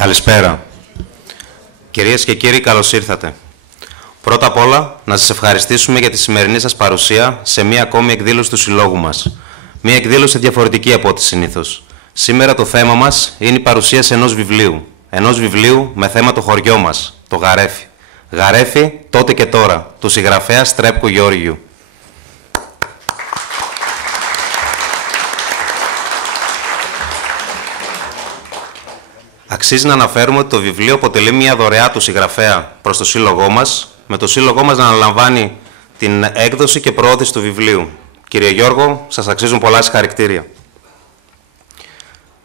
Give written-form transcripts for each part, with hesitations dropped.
Καλησπέρα. Κυρίες και κύριοι, καλώς ήρθατε. Πρώτα απ' όλα, να σας ευχαριστήσουμε για τη σημερινή σας παρουσία σε μία ακόμη εκδήλωση του Συλλόγου μας. Μία εκδήλωση διαφορετική από ό,τι συνήθως. Σήμερα το θέμα μας είναι η παρουσίαση ενός βιβλίου. Ενός βιβλίου με θέμα το χωριό μας, το Γαρέφι. Γαρέφι, τότε και τώρα, του συγγραφέα Στρέπκου Γεώργιου. Αξίζει να αναφέρουμε ότι το βιβλίο αποτελεί μια δωρεά του συγγραφέα προς το σύλλογό μας, με το σύλλογό μας να αναλαμβάνει την έκδοση και προώθηση του βιβλίου. Κύριε Γιώργο, σας αξίζουν πολλά συγχαρητήρια.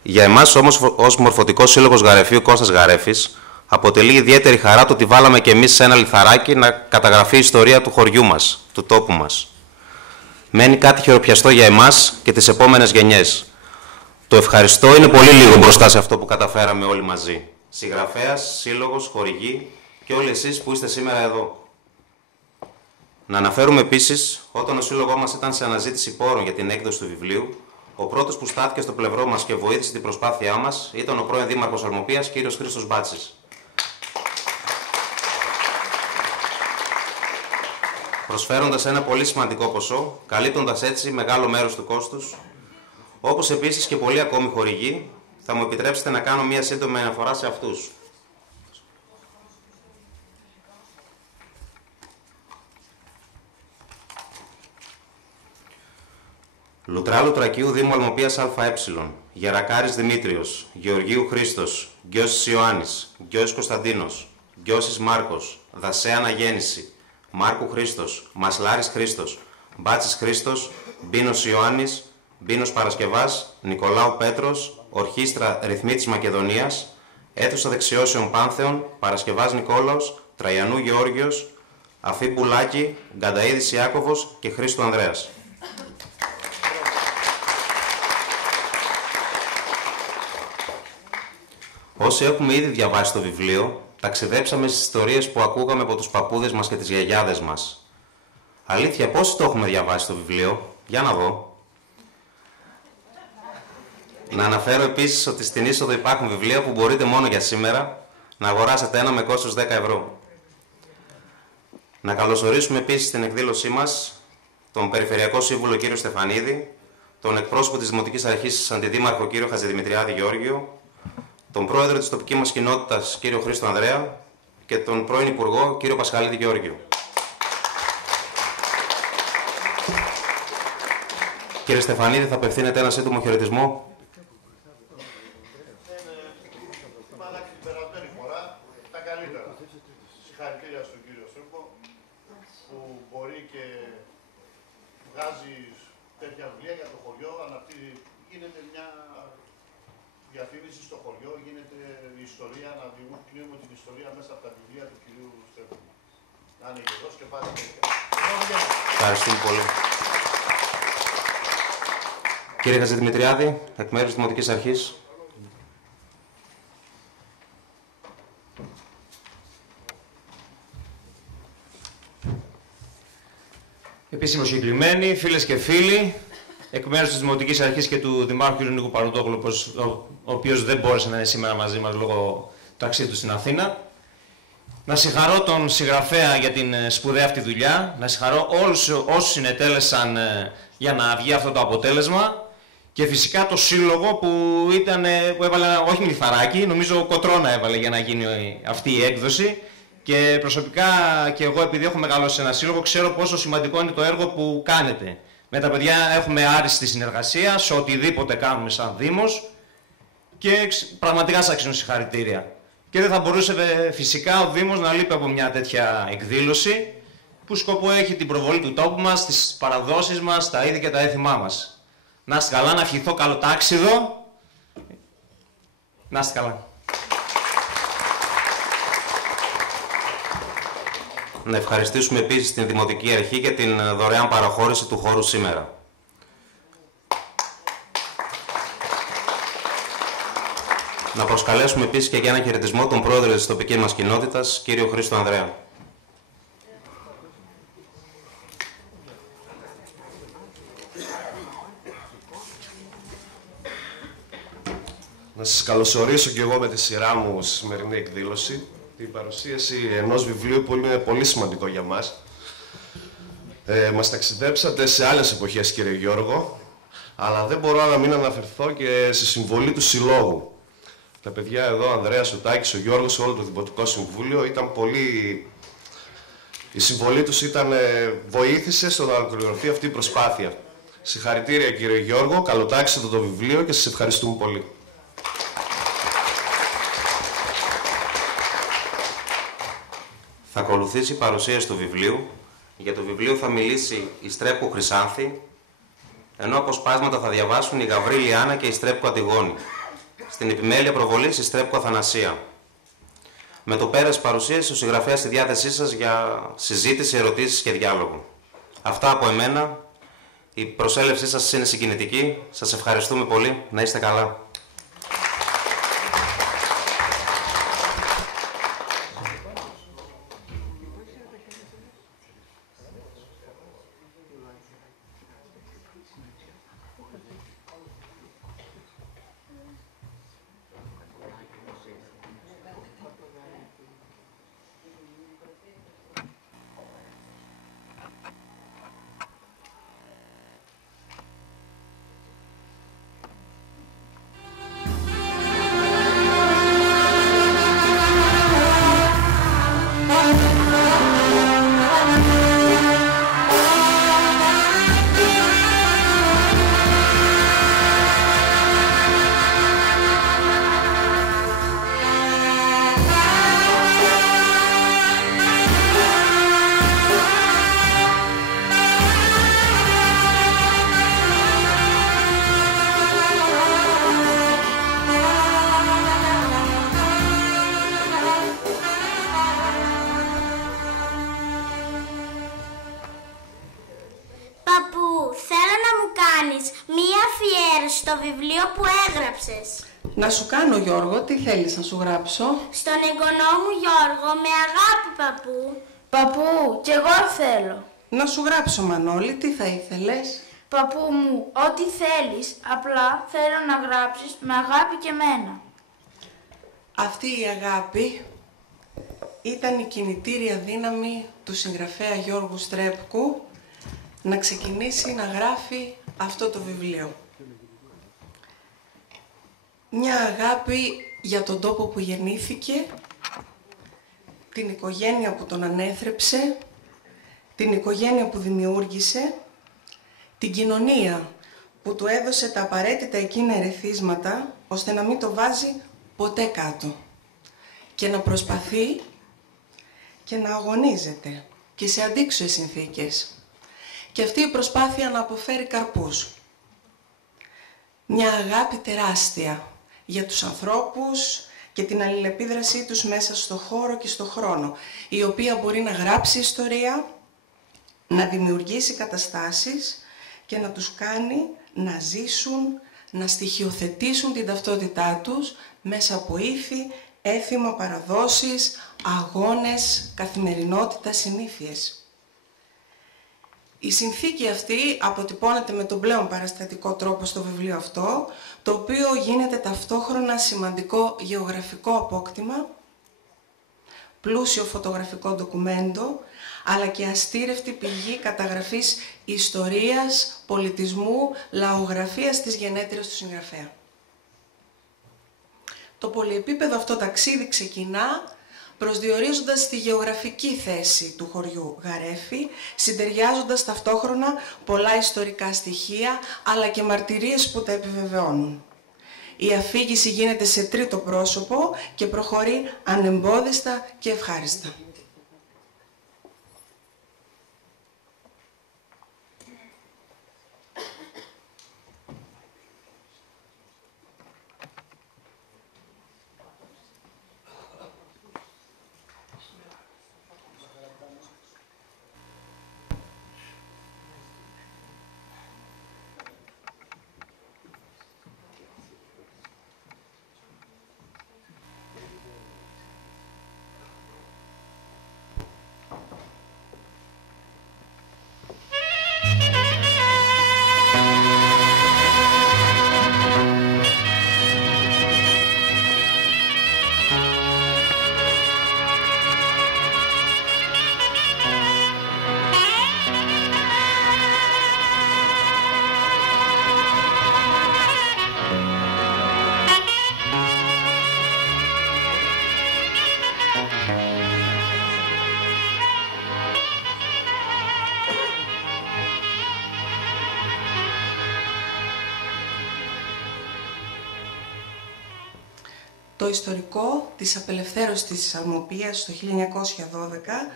Για εμάς όμως, ως Μορφωτικός Σύλλογος Γαρεφείου Κώστας Γαρέφης, αποτελεί ιδιαίτερη χαρά το ότι βάλαμε και εμείς σε ένα λιθαράκι να καταγραφεί η ιστορία του χωριού μας, του τόπου μας. Μένει κάτι χειροπιαστό για εμάς και τις επόμενες γενιές. Το ευχαριστώ είναι πολύ λίγο μπροστά σε αυτό που καταφέραμε όλοι μαζί. Συγγραφέας, σύλλογος, χορηγοί και όλοι εσείς που είστε σήμερα εδώ. Να αναφέρουμε επίσης, όταν ο σύλλογός μας ήταν σε αναζήτηση πόρων για την έκδοση του βιβλίου, ο πρώτος που στάθηκε στο πλευρό μας και βοήθησε την προσπάθειά μας ήταν ο πρώην Δήμαρχος Ορμοπίας, κύριος Χρήστος Μπάτσης. Προσφέροντας ένα πολύ σημαντικό ποσό, καλύπτοντας έτσι μεγάλο μέρος του κόστους, όπως επίσης και πολλοί ακόμη χορηγοί, θα μου επιτρέψετε να κάνω μία σύντομη αναφορά σε αυτούς. Λουτρά Λουτρακίου Δήμου Αλμοπίας ΑΕ, Γερακάρης Δημήτριος, Γεωργίου Χρήστος, Γκιώσης Ιωάννης, Γκιώσης Κωνσταντίνος, Γκιώσης Μάρκος, Δασέα Αναγέννηση, Μάρκου Χρήστος, Μασλάρης Χρήστος, Μπάτσης Χρήστος, Μπίνος Ιωάννης, Μπίνος Παρασκευάς, Νικολάου Πέτρος, Ορχήστρα Ρυθμοί της Μακεδονίας, Αίθουσα Δεξιώσεων Πάνθεων, Παρασκευάς Νικόλαος, Τραϊανού Γεώργιος, Αφή Μπουλάκη, Γκανταΐδης Ιάκωβος και Χρήστου Ανδρέας. Όσοι έχουμε ήδη διαβάσει το βιβλίο, ταξιδέψαμε στις ιστορίες που ακούγαμε από τους παππούδες μας και τις γιαγιάδες μας. Αλήθεια, πόσοι το έχουμε διαβάσει το βιβλίο? Για να δω. Να αναφέρω επίσης ότι στην είσοδο υπάρχουν βιβλία που μπορείτε μόνο για σήμερα να αγοράσετε ένα με κόστος 10 ευρώ. Να καλωσορίσουμε επίσης στην εκδήλωσή μας τον Περιφερειακό Σύμβουλο κύριο Στεφανίδη, τον εκπρόσωπο της Δημοτικής Αρχής Αντιδήμαρχο κύριο Χατζηδημητριάδη Γεώργιο, τον πρόεδρο της τοπικής μας κοινότητας κύριο Χρήστο Ανδρέα και τον πρώην Υπουργό κύριο Πασχαλίδη Γεώργιο. Κύριε Στεφανίδη, θα απευθύνετε ένα σύντομο χαιρετισμό. Συγχαρητήρια στον κύριο Στρέπκο που μπορεί και βγάζει τέτοια βιβλία για το χωριό, γίνεται μια διαφήμιση στο χωριό, γίνεται η ιστορία, να δημιουργούμε την ιστορία μέσα από τα βιβλία του κυρίου Στρέπκου. Να είναι γερός και πάλι τέτοια. Ευχαριστούμε πολύ. Κύριε Χατζηδημητριάδη, εκ μέρους της Δημοτικής Αρχής. Επίσημος συγκεκριμένοι, φίλες και φίλοι, εκ μέρους της Δημοτικής Αρχής και του Δημάρχου κ. Νίκου Παρουτόγλου, ο οποίος δεν μπόρεσε να είναι σήμερα μαζί μας λόγω του ταξίδιου του στην Αθήνα. Να συγχαρώ τον συγγραφέα για την σπουδαία αυτή δουλειά, να συγχαρώ όλους όσους συνετέλεσαν για να βγει αυτό το αποτέλεσμα και φυσικά το σύλλογο που έβαλε όχι λιθαράκι, νομίζω κοτρώνα έβαλε για να γίνει αυτή η έκδοση. Και προσωπικά και εγώ, επειδή έχω μεγαλώσει σε ένα σύλλογο, ξέρω πόσο σημαντικό είναι το έργο που κάνετε. Με τα παιδιά έχουμε άριστη συνεργασία σε οτιδήποτε κάνουμε σαν Δήμος και πραγματικά σας αξίζουν συγχαρητήρια. Και δεν θα μπορούσε φυσικά ο Δήμος να λείπει από μια τέτοια εκδήλωση που σκοπό έχει την προβολή του τόπου μας, τις παραδόσεις μας, τα είδη και τα έθιμά μας. Να είστε καλά, να ευχηθώ καλό τάξιδο. Να είστε καλά. Να ευχαριστήσουμε επίσης την Δημοτική Αρχή για την δωρεάν παραχώρηση του χώρου σήμερα. Να προσκαλέσουμε επίσης και για ένα χαιρετισμό τον πρόεδρο της τοπικής μας κοινότητας, κύριο Χρήστο Ανδρέα. Να σας καλωσορίσω και εγώ με τη σειρά μου στη σημερινή εκδήλωση. Την παρουσίαση ενός βιβλίου που είναι πολύ σημαντικό για μας. Μας ταξιδέψατε σε άλλες εποχές, κύριε Γιώργο, αλλά δεν μπορώ να μην αναφερθώ και στη συμβολή του Συλλόγου. Τα παιδιά εδώ, ο Ανδρέας, ο Τάκης, ο Γιώργος, όλο το Δημοτικό Συμβούλιο, ήταν πολύ... Η συμβολή τους βοήθησε στο να ολοκληρωθεί αυτή η προσπάθεια. Συγχαρητήρια, κύριε Γιώργο, καλοτάξατε το βιβλίο και σας ευχαριστούμε πολύ. Θα ακολουθήσει η παρουσίαση του βιβλίου. Για το βιβλίο θα μιλήσει η Στρέπκο Χρυσάνθη, ενώ αποσπάσματα θα διαβάσουν η Γαβρίλη Άννα και η Στρέπκο Αντιγόνη. Στην επιμέλεια προβολής η Στρέπκο Αθανασία. Με το πέρας παρουσίαση, ο συγγραφέας στη διάθεσή σας για συζήτηση, ερωτήσεις και διάλογο. Αυτά από εμένα. Η προσέλευσή σας είναι συγκινητική. Σας ευχαριστούμε πολύ. Να είστε καλά. Στο βιβλίο που έγραψες. Να σου κάνω, Γιώργο, τι θέλεις να σου γράψω? Στον εγγονό μου Γιώργο, με αγάπη, παππού. Παππού, κι εγώ θέλω. Να σου γράψω, Μανώλη, τι θα ήθελες? Παππού μου, ό,τι θέλεις, απλά θέλω να γράψεις με αγάπη και μένα. Αυτή η αγάπη ήταν η κινητήρια δύναμη του συγγραφέα Γιώργου Στρέπκου να ξεκινήσει να γράφει αυτό το βιβλίο. Μια αγάπη για τον τόπο που γεννήθηκε, την οικογένεια που τον ανέθρεψε, την οικογένεια που δημιούργησε, την κοινωνία που του έδωσε τα απαραίτητα εκείνα ερεθίσματα, ώστε να μην το βάζει ποτέ κάτω και να προσπαθεί και να αγωνίζεται και σε αντίξωες συνθήκες. Και αυτή η προσπάθεια να αποφέρει καρπούς. Μια αγάπη τεράστια για τους ανθρώπους και την αλληλεπίδρασή τους μέσα στο χώρο και στο χρόνο, η οποία μπορεί να γράψει ιστορία, να δημιουργήσει καταστάσεις και να τους κάνει να ζήσουν, να στοιχειοθετήσουν την ταυτότητά τους μέσα από ήθη, έθιμα, παραδόσεις, αγώνες, καθημερινότητα, συνήθειες. Η συνθήκη αυτή αποτυπώνεται με τον πλέον παραστατικό τρόπο στο βιβλίο αυτό, το οποίο γίνεται ταυτόχρονα σημαντικό γεωγραφικό απόκτημα, πλούσιο φωτογραφικό ντοκουμέντο, αλλά και αστήρευτη πηγή καταγραφής ιστορίας, πολιτισμού, λαογραφίας της γενέτειρας του συγγραφέα. Το πολυεπίπεδο αυτό ταξίδι ξεκινά προσδιορίζοντας τη γεωγραφική θέση του χωριού Γαρέφη, συντεριάζοντας ταυτόχρονα πολλά ιστορικά στοιχεία, αλλά και μαρτυρίες που τα επιβεβαιώνουν. Η αφήγηση γίνεται σε τρίτο πρόσωπο και προχωρεί ανεμπόδιστα και ευχάριστα. το ιστορικό της απελευθέρωσης της Αλμοπίας το 1912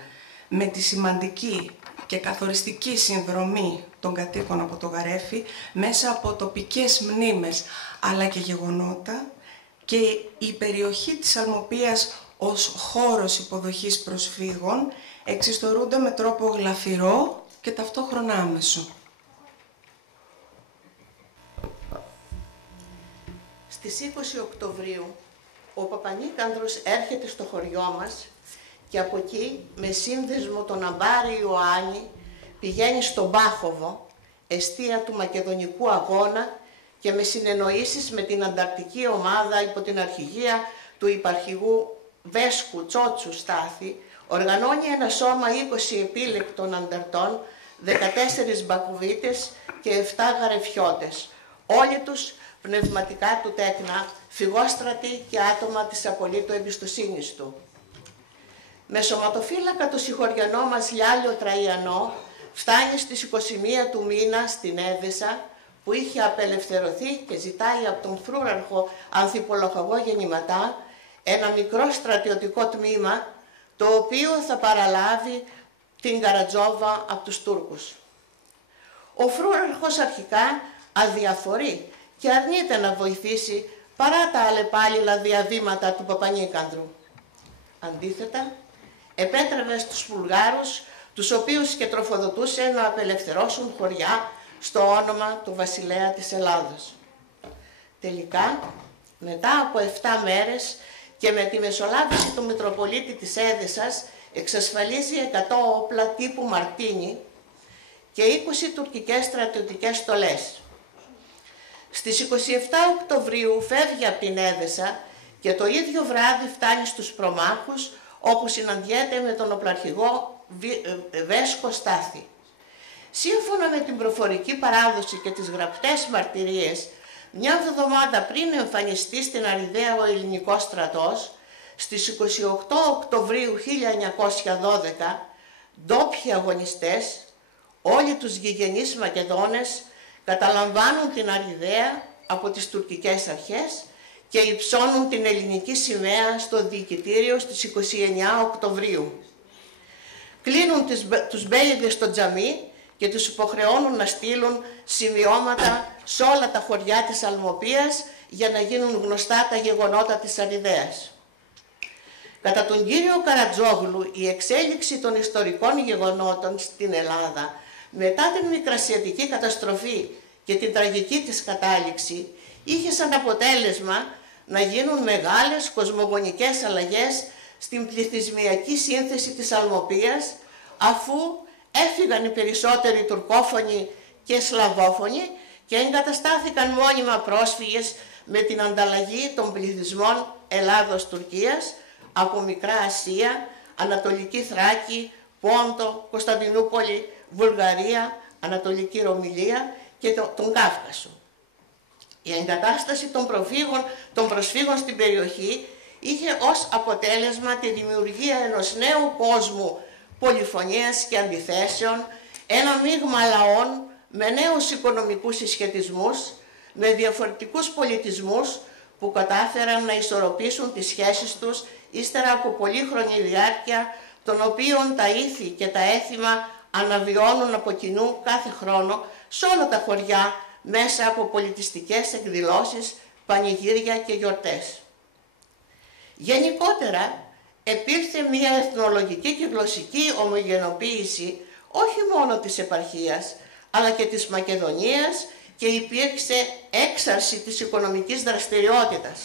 με τη σημαντική και καθοριστική συνδρομή των κατοίκων από το Γαρέφι μέσα από τοπικές μνήμες αλλά και γεγονότα και η περιοχή της Αλμοπίας ως χώρος υποδοχής προσφύγων εξιστορούνται με τρόπο γλαφυρό και ταυτόχρονα άμεσο. Στις 20 Οκτωβρίου ο Παπανίκανδρος έρχεται στο χωριό μας και από εκεί με σύνδεσμο τον Αμπάρη Ιωάννη πηγαίνει στον Πάχοβο, εστία του Μακεδονικού Αγώνα και με συνεννοήσεις με την ανταρτική ομάδα υπό την αρχηγία του υπαρχηγού Βέσκου Τσότσου Στάθη, οργανώνει ένα σώμα 20 επίλεκτων ανταρτών, 14 μπακουβίτες και 7 γαρεφιώτες, όλοι τους πνευματικά του τέκνα, φυγόστρατοι και άτομα της απολύτου εμπιστοσύνης του. Με σωματοφύλακα το συγχωριανό μας Λιάλιο Τραϊανό φτάνει στις 21 του μήνα στην Έδεσα, που είχε απελευθερωθεί και ζητάει από τον φρούραρχο Ανθιπολοχαγό Γεννηματά ένα μικρό στρατιωτικό τμήμα, το οποίο θα παραλάβει την Καρατζόβα από τους Τούρκους. Ο φρούραρχος αρχικά αδιαφορεί και αρνείται να βοηθήσει παρά τα αλλεπάλληλα διαβήματα του Παπανίκανδρου. Αντίθετα, επέτρεπε στους Βουλγάρους, τους οποίους και τροφοδοτούσε, να απελευθερώσουν χωριά στο όνομα του βασιλέα της Ελλάδος. Τελικά, μετά από 7 μέρες και με τη μεσολάβηση του Μητροπολίτη της Έδεσας, εξασφαλίζει 100 όπλα τύπου Μαρτίνι και 20 τουρκικές στρατιωτικές στολές. Στις 27 Οκτωβρίου φεύγει από την Έδεσα και το ίδιο βράδυ φτάνει στους Προμάχους, όπου συναντιέται με τον οπλαρχηγό Βέσκο Στάθη. Σύμφωνα με την προφορική παράδοση και τις γραπτές μαρτυρίες, μια εβδομάδα πριν εμφανιστεί στην Αριδαία ο ελληνικός στρατός, στις 28 Οκτωβρίου 1912, ντόπιοι αγωνιστές, όλοι τους γηγενείς Μακεδόνες, καταλαμβάνουν την Αριδαία από τις τουρκικές αρχές και υψώνουν την ελληνική σημαία στο διοικητήριο στις 29 Οκτωβρίου. Κλείνουν τους μπέιδες στο τζαμί και τους υποχρεώνουν να στείλουν σημειώματα σε όλα τα χωριά της Αλμοπίας για να γίνουν γνωστά τα γεγονότα της Αριδαίας. Κατά τον κύριο Καρατζόγλου, η εξέλιξη των ιστορικών γεγονότων στην Ελλάδα μετά την μικρασιατική καταστροφή και την τραγική της κατάληξη είχε σαν αποτέλεσμα να γίνουν μεγάλες κοσμογονικές αλλαγές στην πληθυσμιακή σύνθεση της Αλμοπίας, αφού έφυγαν οι περισσότεροι τουρκόφωνοι και σλαβόφωνοι και εγκαταστάθηκαν μόνιμα πρόσφυγες με την ανταλλαγή των πληθυσμών Ελλάδος-Τουρκίας από Μικρά Ασία, Ανατολική Θράκη, Πόντο, Κωνσταντινούπολη, Βουλγαρία, Ανατολική Ρωμυλία και τον Κάφκασο. Η εγκατάσταση των προσφύγων στην περιοχή είχε ως αποτέλεσμα τη δημιουργία ενός νέου κόσμου πολυφωνίας και αντιθέσεων, ένα μείγμα λαών με νέους οικονομικούς συσχετισμούς, με διαφορετικούς πολιτισμούς που κατάφεραν να ισορροπήσουν τις σχέσεις τους ύστερα από πολύχρονη διάρκεια, των οποίων τα ήθη και τα έθιμα αναβιώνουν από κοινού κάθε χρόνο σε όλα τα χωριά μέσα από πολιτιστικές εκδηλώσεις, πανηγύρια και γιορτές. Γενικότερα, επήλθε μια εθνολογική και γλωσσική ομογενοποίηση όχι μόνο της επαρχίας, αλλά και της Μακεδονίας και υπήρξε έξαρση της οικονομικής δραστηριότητας.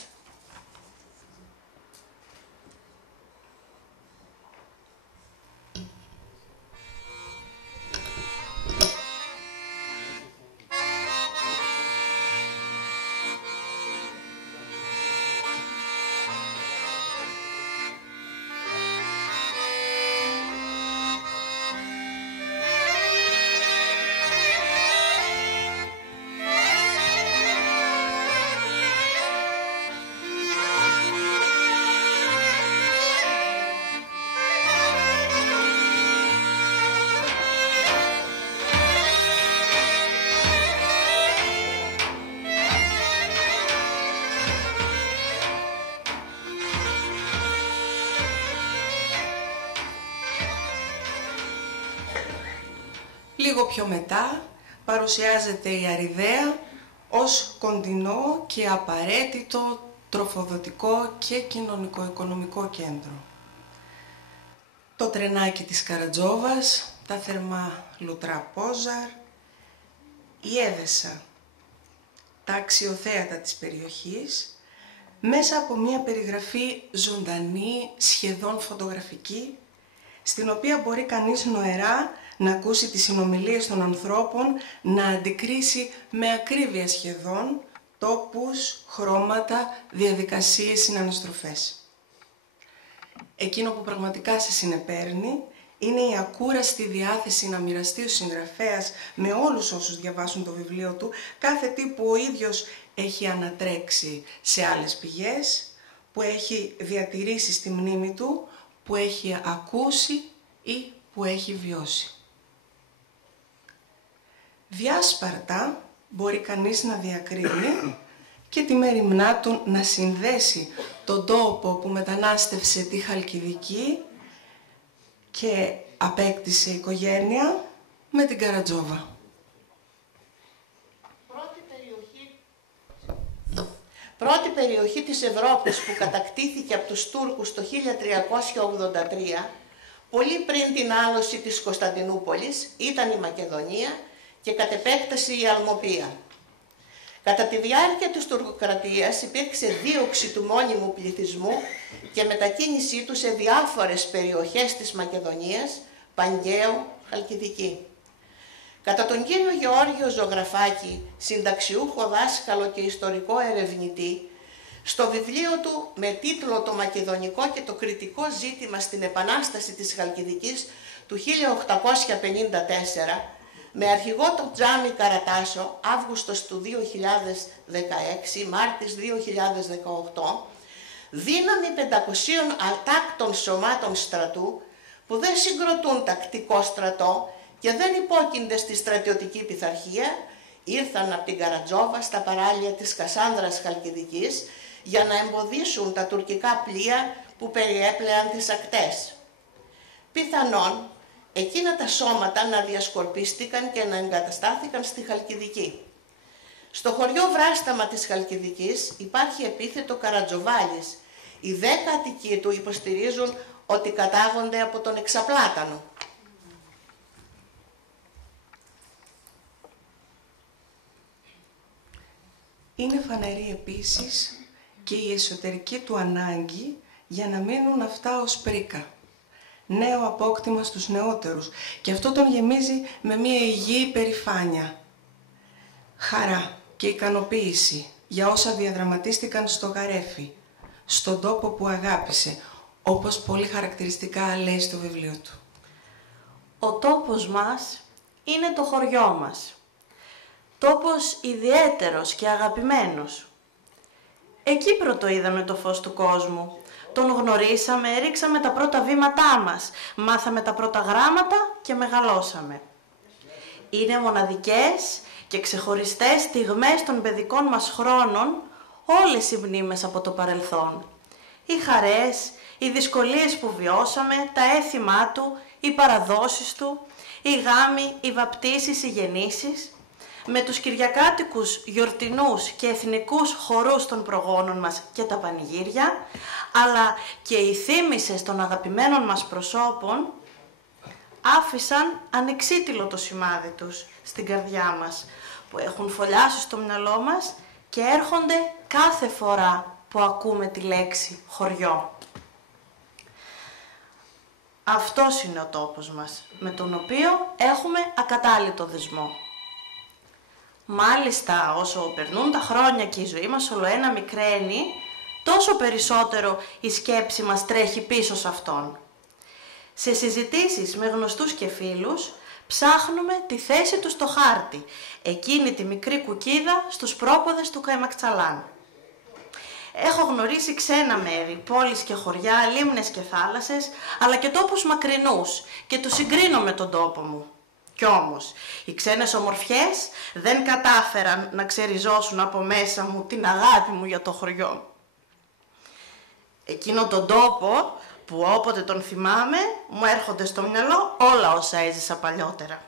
Λίγο πιο μετά παρουσιάζεται η Αριδαία ως κοντινό και απαραίτητο τροφοδοτικό και κοινωνικο-οικονομικό κέντρο. Το τρενάκι της Καρατζόβας, τα θερμά λουτρά Πόζαρ, η Έδεσα, τα αξιοθέατα της περιοχής, μέσα από μια περιγραφή ζωντανή, σχεδόν φωτογραφική, στην οποία μπορεί κανείς νοερά να ακούσει τις συνομιλίες των ανθρώπων, να αντικρίσει με ακρίβεια σχεδόν τόπους, χρώματα, διαδικασίες, συναναστροφές. Εκείνο που πραγματικά σε συνεπέρνει είναι η ακούραστη διάθεση να μοιραστεί ο συγγραφέας με όλους όσους διαβάσουν το βιβλίο του κάθε τι που ο ίδιος έχει ανατρέξει σε άλλες πηγές, που έχει διατηρήσει στη μνήμη του, που έχει ακούσει ή που έχει βιώσει. Διάσπαρτα μπορεί κανείς να διακρίνει και τη μέριμνά του να συνδέσει τον τόπο που μετανάστευσε τη Χαλκιδική και απέκτησε οικογένεια με την Καρατζόβα. Πρώτη περιοχή της Ευρώπης που κατακτήθηκε από τους Τούρκους το 1383, πολύ πριν την άλωση της Κωνσταντινούπολης, ήταν η Μακεδονία και κατ' επέκταση η Αλμοπία. Κατά τη διάρκεια της τουρκοκρατίας υπήρξε δίωξη του μόνιμου πληθυσμού και μετακίνησή του σε διάφορες περιοχές της Μακεδονίας, Παγκαίο, Χαλκιδική. Κατά τον κύριο Γεώργιο Ζωγραφάκη, συνταξιούχο δάσκαλο και ιστορικό ερευνητή, στο βιβλίο του με τίτλο «Το Μακεδονικό και το Κρητικό Ζήτημα στην Επανάσταση της Χαλκιδικής» του 1854, με αρχηγό τον Τζάμι Καρατάσο, Αύγουστος του 2016, Μάρτης 2018, δύναμη 500 ατάκτων σωμάτων στρατού που δεν συγκροτούν τακτικό στρατό και δεν υπόκεινται στη στρατιωτική πειθαρχία, ήρθαν από την Καρατζόβα στα παράλια της Κασάνδρας Χαλκιδικής για να εμποδίσουν τα τουρκικά πλοία που περιέπλεαν τις ακτές. Πιθανόν εκείνα τα σώματα να διασκορπίστηκαν και να εγκαταστάθηκαν στη Χαλκιδική. Στο χωριό Βράσταμα της Χαλκιδικής υπάρχει επίθετο Καρατζοβάλης. Οι 10 κατοικοί του υποστηρίζουν ότι κατάγονται από τον Εξαπλάτανο. Είναι φανερή επίσης και η εσωτερική του ανάγκη για να μείνουν αυτά ως πρίκα. Νέο απόκτημα στους νεότερους και αυτό τον γεμίζει με μια υγιή περηφάνεια. Χαρά και ικανοποίηση για όσα διαδραματίστηκαν στο Γαρέφι, στον τόπο που αγάπησε, όπως πολύ χαρακτηριστικά λέει στο βιβλίο του. Ο τόπος μας είναι το χωριό μας. Τόπος ιδιαίτερος και αγαπημένος. Εκεί πρώτο είδαμε το φως του κόσμου. Τον γνωρίσαμε, ρίξαμε τα πρώτα βήματά μας, μάθαμε τα πρώτα γράμματα και μεγαλώσαμε. Είναι μοναδικές και ξεχωριστές στιγμές των παιδικών μας χρόνων όλες οι μνήμες από το παρελθόν. Οι χαρές, οι δυσκολίες που βιώσαμε, τα έθιμά του, οι παραδόσεις του, οι γάμοι, οι βαπτίσεις, οι γεννήσεις, με τους κυριακάτικους γιορτινούς και εθνικούς χορούς των προγόνων μας και τα πανηγύρια, αλλά και οι θύμησες των αγαπημένων μας προσώπων, άφησαν ανεξίτηλο το σημάδι τους στην καρδιά μας, που έχουν φωλιάσει στο μυαλό μας και έρχονται κάθε φορά που ακούμε τη λέξη χωριό. Αυτός είναι ο τόπος μας, με τον οποίο έχουμε ακατάλητο δεσμό. Μάλιστα, όσο περνούν τα χρόνια και η ζωή μας ολοένα μικραίνει, τόσο περισσότερο η σκέψη μας τρέχει πίσω σε αυτόν. Σε συζητήσεις με γνωστούς και φίλους, ψάχνουμε τη θέση του στο χάρτη, εκείνη τη μικρή κουκίδα στους πρόποδες του Καϊμακτσαλάν. Έχω γνωρίσει ξένα μέρη, πόλεις και χωριά, λίμνες και θάλασσες, αλλά και τόπους μακρινούς και τους συγκρίνω με τον τόπο μου. Κι όμως, οι ξένες ομορφιές δεν κατάφεραν να ξεριζώσουν από μέσα μου την αγάπη μου για το χωριό. Εκείνο τον τόπο που όποτε τον θυμάμαι, μου έρχονται στο μυαλό όλα όσα έζησα παλιότερα.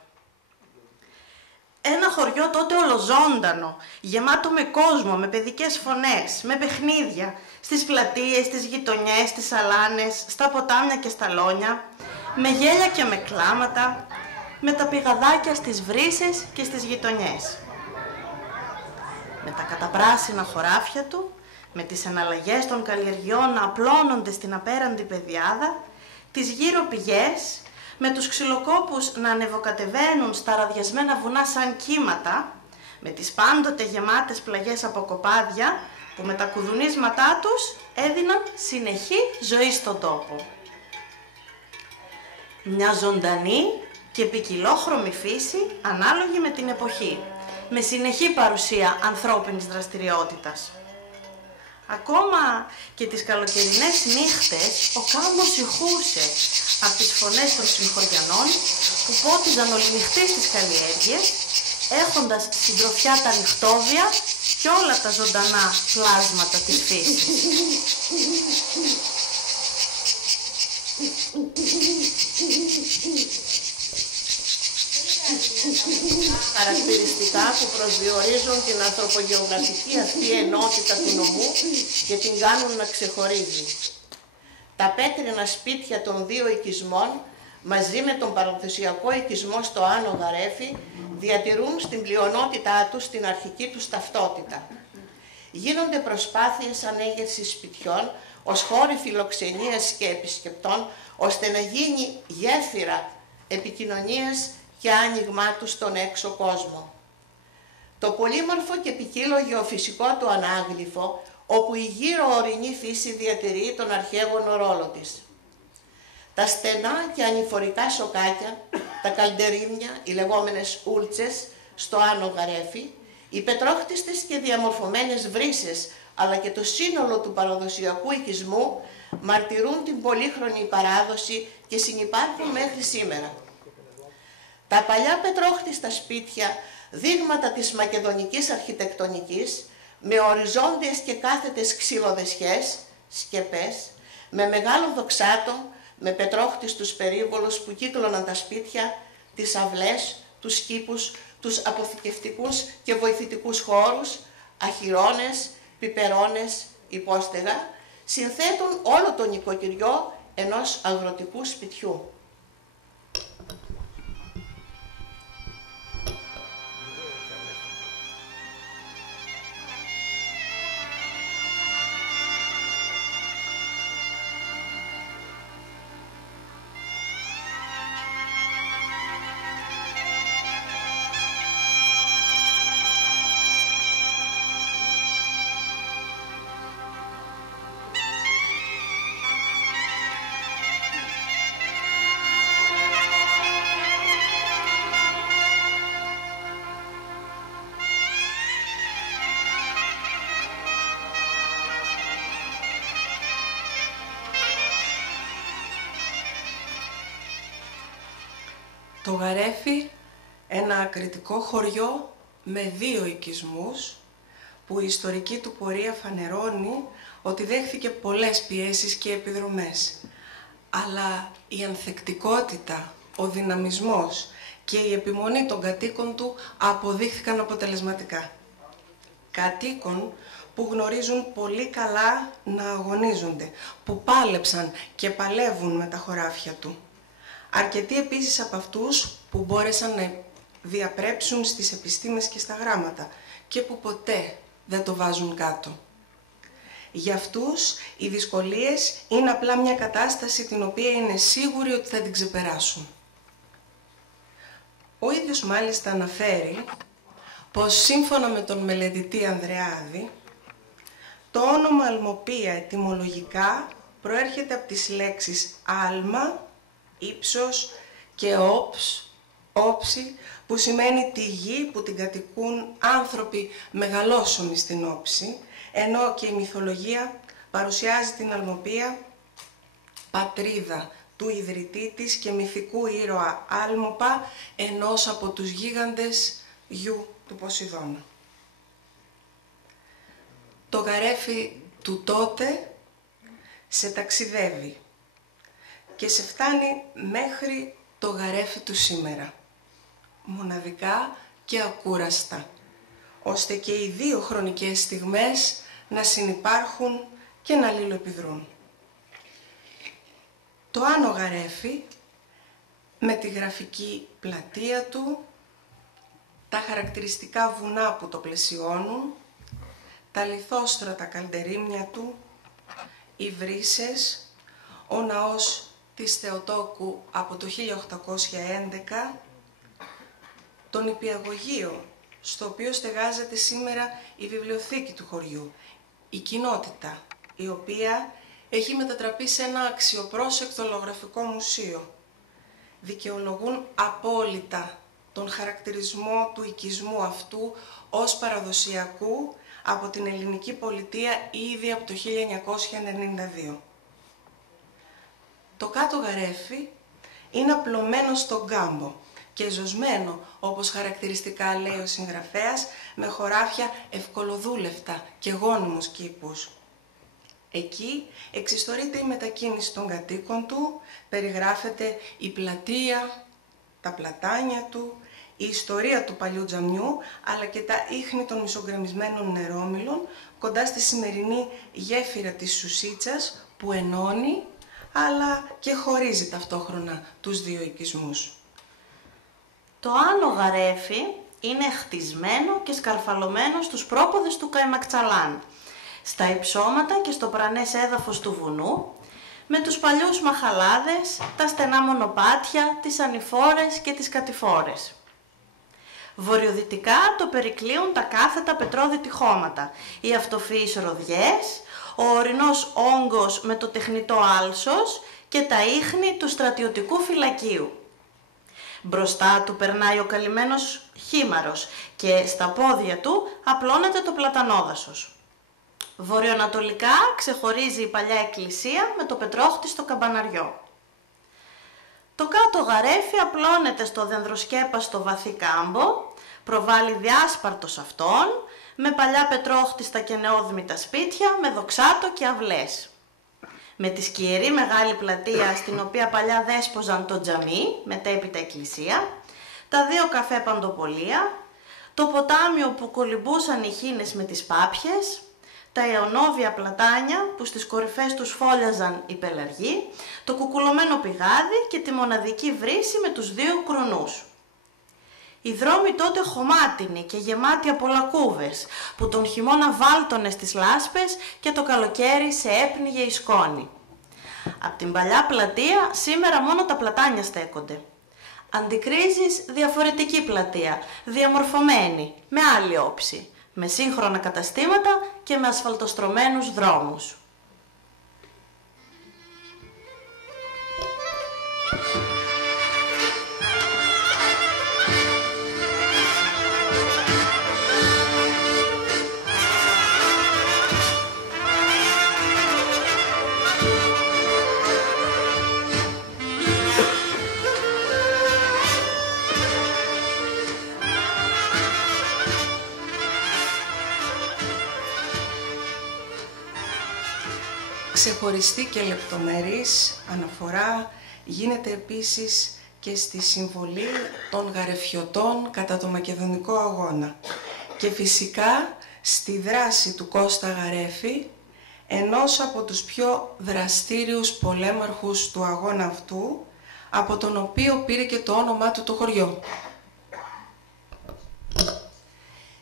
Ένα χωριό τότε ολοζώντανο, γεμάτο με κόσμο, με παιδικές φωνές, με παιχνίδια, στις πλατείες, στις γειτονιές, στις σαλάνες, στα ποτάμια και στα λόνια, με γέλια και με κλάματα, με τα πηγαδάκια στις βρύσες και στις γειτονιές. Με τα καταπράσινα χωράφια του, με τις εναλλαγές των καλλιεργειών να απλώνονται στην απέραντη πεδιάδα, τις γύρω πηγές, με τους ξυλοκόπους να ανεβοκατεβαίνουν στα ραδιασμένα βουνά σαν κύματα, με τις πάντοτε γεμάτες πλαγιές από κοπάδια που με τα κουδουνίσματά τους έδιναν συνεχή ζωή στον τόπο. Μια ζωντανή και ποικιλόχρωμη φύση ανάλογη με την εποχή, με συνεχή παρουσία ανθρώπινης δραστηριότητας. Ακόμα και τις καλοκαιρινές νύχτες ο κάμπος ηχούσε από τις φωνές των συγχωριανών που πότιζαν οληνυχτή στις καλλιέργειες, έχοντας συντροφιά τα νυχτώδια και όλα τα ζωντανά πλάσματα της φύσης. Χαρακτηριστικά που προσδιορίζουν την ανθρωπογεωγραφική αυτή ενότητα του νομού και την κάνουν να ξεχωρίζει. Τα πέτρινα σπίτια των δύο οικισμών, μαζί με τον παραδοσιακό οικισμό στο Άνω Γαρέφι, διατηρούν στην πλειονότητά τους την αρχική τους ταυτότητα. Γίνονται προσπάθειες ανέγερσης σπιτιών ως χώροι φιλοξενίας και επισκεπτών, ώστε να γίνει γέφυρα επικοινωνίας και άνοιγμά του στον έξω κόσμο. Το πολύμορφο και ποικίλο γεωφυσικό του ανάγλυφο, όπου η γύρω ορεινή φύση διατηρεί τον αρχαίγονο ρόλο της. Τα στενά και ανηφορικά σοκάκια, τα καλντερίμια, οι λεγόμενες ούλτσες, στο Άνω Γαρέφι, οι πετρόχτιστες και διαμορφωμένες βρύσες, αλλά και το σύνολο του παραδοσιακού οικισμού, μαρτυρούν την πολύχρονη παράδοση και συνυπάρχουν μέχρι σήμερα. Τα παλιά πετρόχτιστα σπίτια, δείγματα της μακεδονικής αρχιτεκτονικής, με οριζόντιες και κάθετες ξυλοδεσιές, σκεπές, με μεγάλο δοξάτο, με πετρόχτιστους περίβολους που κύκλωναν τα σπίτια, τις αυλές, τους κήπους, τους αποθηκευτικούς και βοηθητικούς χώρους, αχυρώνες, πιπερώνες, υπόστεγα, συνθέτουν όλο το νοικοκυριό ενός αγροτικού σπιτιού. Το Γαρέφι, ένα ακριτικό χωριό με δύο οικισμούς, που η ιστορική του πορεία φανερώνει ότι δέχθηκε πολλές πιέσεις και επιδρομές. Αλλά η ανθεκτικότητα, ο δυναμισμός και η επιμονή των κατοίκων του αποδείχθηκαν αποτελεσματικά. Κατοίκων που γνωρίζουν πολύ καλά να αγωνίζονται, που πάλεψαν και παλεύουν με τα χωράφια του. Αρκετοί επίσης από αυτούς που μπόρεσαν να διαπρέψουν στις επιστήμες και στα γράμματα και που ποτέ δεν το βάζουν κάτω. Για αυτούς οι δυσκολίες είναι απλά μια κατάσταση την οποία είναι σίγουροι ότι θα την ξεπεράσουν. Ο ίδιος μάλιστα αναφέρει πως σύμφωνα με τον μελετητή Ανδρεάδη, το όνομα Αλμοπία ετυμολογικά προέρχεται από τις λέξεις άλμα, ύψος και όψη, που σημαίνει τη γη που την κατοικούν άνθρωποι μεγαλόσωμοι στην όψη, ενώ και η μυθολογία παρουσιάζει την Αλμοπία πατρίδα του ιδρυτή της και μυθικού ήρωα Άλμοπα, ενός από τους γίγαντες γιου του Ποσειδώνα. Το Γαρέφι του τότε σε ταξιδεύει και σε φτάνει μέχρι το Γαρέφι του σήμερα. Μοναδικά και ακούραστα, ώστε και οι δύο χρονικές στιγμές να συνυπάρχουν και να αλληλοεπιδρούν. Το Άνω Γαρέφι, με τη γραφική πλατεία του, τα χαρακτηριστικά βουνά που το πλαισιώνουν, τα λιθόστρωτα καλντερίμια του, οι βρύσες, ο ναός της Θεοτόκου από το 1811, το νηπιαγωγείο, στο οποίο στεγάζεται σήμερα η βιβλιοθήκη του χωριού, η κοινότητα, η οποία έχει μετατραπεί σε ένα αξιοπρόσεκτο λογογραφικό μουσείο. Δικαιολογούν απόλυτα τον χαρακτηρισμό του οικισμού αυτού ως παραδοσιακού από την ελληνική πολιτεία ήδη από το 1992. Το Κάτω Γαρέφι είναι απλωμένο στον κάμπο και ζωσμένο, όπως χαρακτηριστικά λέει ο συγγραφέας, με χωράφια ευκολοδούλευτα και γόνιμους κήπους. Εκεί εξιστορείται η μετακίνηση των κατοίκων του, περιγράφεται η πλατεία, τα πλατάνια του, η ιστορία του παλιού τζαμιού, αλλά και τα ίχνη των μισογκρεμισμένων νερόμυλων, κοντά στη σημερινή γέφυρα της Σουσίτσας, που ενώνει, αλλά και χωρίζει ταυτόχρονα τους δύο οικισμούς. Το Άνω Γαρέφι είναι χτισμένο και σκαρφαλωμένο στους πρόποδες του Καϊμακτσαλάν, στα υψώματα και στο πρανές έδαφος του βουνού, με τους παλιούς μαχαλάδες, τα στενά μονοπάτια, τις ανηφόρες και τις κατηφόρες. Βορειοδυτικά το περικλείουν τα κάθετα πετρώδη χώματα, οι αυτοφυείς ροδιές, ο ορεινός όγκος με το τεχνητό άλσος και τα ίχνη του στρατιωτικού φυλακίου. Μπροστά του περνάει ο καλυμμένος χήμαρος και στα πόδια του απλώνεται το πλατανόδασος. Βορειοανατολικά ξεχωρίζει η παλιά εκκλησία με το πετρόχτιστο καμπαναριό. Το Κάτω Γαρέφι απλώνεται στο δενδροσκέπαστο βαθύ κάμπο, προβάλλει διάσπαρτος αυτόν, με παλιά πετρόχτιστα και νεόδμητα σπίτια, με δοξάτο και αυλές. Με τη σκιερή μεγάλη πλατεία, στην οποία παλιά δέσποζαν το τζαμί, μετέπειτα εκκλησία, τα δύο καφέ παντοπολία, το ποτάμιο που κολυμπούσαν οι χήνες με τις πάπιες, τα αιωνόβια πλατάνια που στις κορυφές τους φόλιαζαν οι πελαργοί, το κουκουλωμένο πηγάδι και τη μοναδική βρύση με τους δύο κρουνούς. Οι δρόμοι τότε χωμάτινοι και γεμάτοι από λακκούβες, που τον χειμώνα βάλτωνε στις λάσπες και το καλοκαίρι σε έπνιγε η σκόνη. Απ' την παλιά πλατεία σήμερα μόνο τα πλατάνια στέκονται. Αντικρίζεις διαφορετική πλατεία, διαμορφωμένη, με άλλη όψη, με σύγχρονα καταστήματα και με ασφαλτοστρωμένους δρόμους. Ξεχωριστή και λεπτομερής αναφορά γίνεται επίσης και στη συμβολή των γαρεφιωτών κατά το Μακεδονικό Αγώνα και φυσικά στη δράση του Κώστα Γαρέφη, ενός από τους πιο δραστήριους πολέμαρχους του αγώνα αυτού, από τον οποίο πήρε και το όνομά του το χωριό.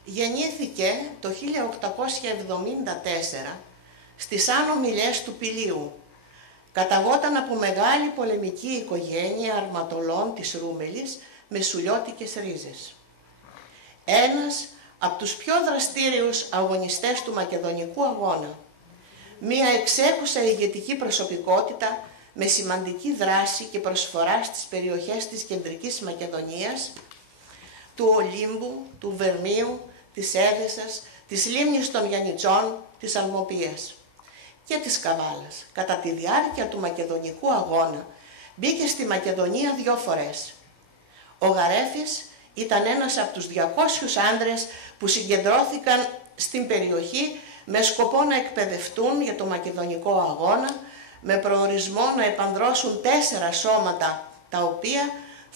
Γεννήθηκε το 1874 στις άνω μιλιές του Πηλίου. Καταγόταν από μεγάλη πολεμική οικογένεια αρματολών της Ρούμελης με σουλιώτικες ρίζες. Ένας από τους πιο δραστήριους αγωνιστές του Μακεδονικού Αγώνα. Μία εξέχουσα ηγετική προσωπικότητα με σημαντική δράση και προσφορά στις περιοχές της Κεντρικής Μακεδονίας, του Ολύμπου, του Βερμίου, της Έδεσσας, της Λίμνης των Γιαννιτσών, της Αλμοπίας και της Καβάλας. Κατά τη διάρκεια του Μακεδονικού Αγώνα μπήκε στη Μακεδονία 2 φορές. Ο Γαρέφης ήταν ένας από τους 200 άνδρες που συγκεντρώθηκαν στην περιοχή με σκοπό να εκπαιδευτούν για το Μακεδονικό Αγώνα, με προορισμό να επανδρώσουν 4 σώματα, τα οποία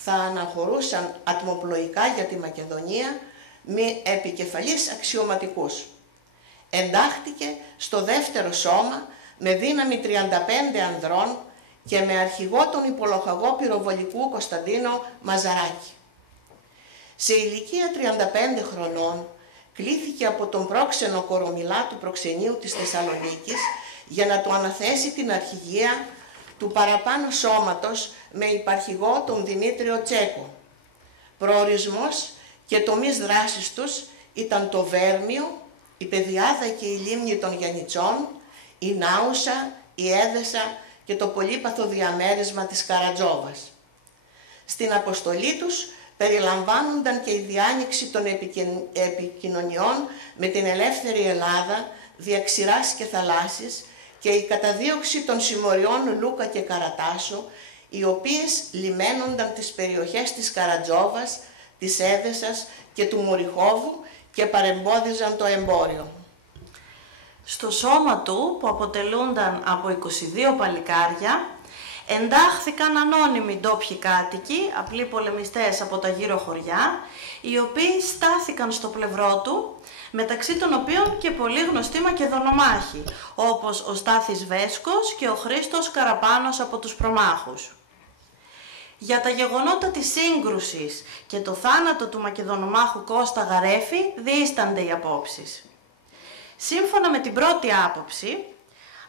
θα αναχωρούσαν ατμοπλοϊκά για τη Μακεδονία με επικεφαλής αξιωματικούς. Εντάχθηκε στο δεύτερο σώμα με δύναμη 35 ανδρών και με αρχηγό τον υπολοχαγό πυροβολικού Κωνσταντίνο Μαζαράκη. Σε ηλικία 35 χρονών κλήθηκε από τον πρόξενο Κορομιλά του προξενείου της Θεσσαλονίκης για να του αναθέσει την αρχηγία του παραπάνω σώματος με υπαρχηγό τον Δημήτριο Τσέκο. Προορισμός και τομείς δράσης τους ήταν το Βέρμιο, η Πεδιάδα και η Λίμνη των Γιαννιτσών, η Νάουσα, η Έδεσα και το πολύπαθο διαμέρισμα της Καρατζόβας. Στην αποστολή τους περιλαμβάνονταν και η διάνοιξη των επικοινωνιών με την ελεύθερη Ελλάδα, δια ξηράς και θαλάσσης, και η καταδίωξη των συμμοριών Λούκα και Καρατάσο, οι οποίες λιμένονταν τις περιοχές της Καρατζόβας, της Έδεσας και του Μουριχόβου και παρεμπόδιζαν το εμπόριο. Στο σώμα του, που αποτελούνταν από 22 παλικάρια, εντάχθηκαν ανώνυμοι ντόπιοι κάτοικοι, απλοί πολεμιστές από τα γύρω χωριά, οι οποίοι στάθηκαν στο πλευρό του, μεταξύ των οποίων και πολύ γνωστοί Μακεδονομάχοι, όπως ο Στάθης Βέσκος και ο Χρήστος Καραπάνος από τους προμάχους. Για τα γεγονότα της σύγκρουσης και το θάνατο του Μακεδονομάχου Κώστα Γαρέφη διήστανται οι απόψεις. Σύμφωνα με την πρώτη άποψη,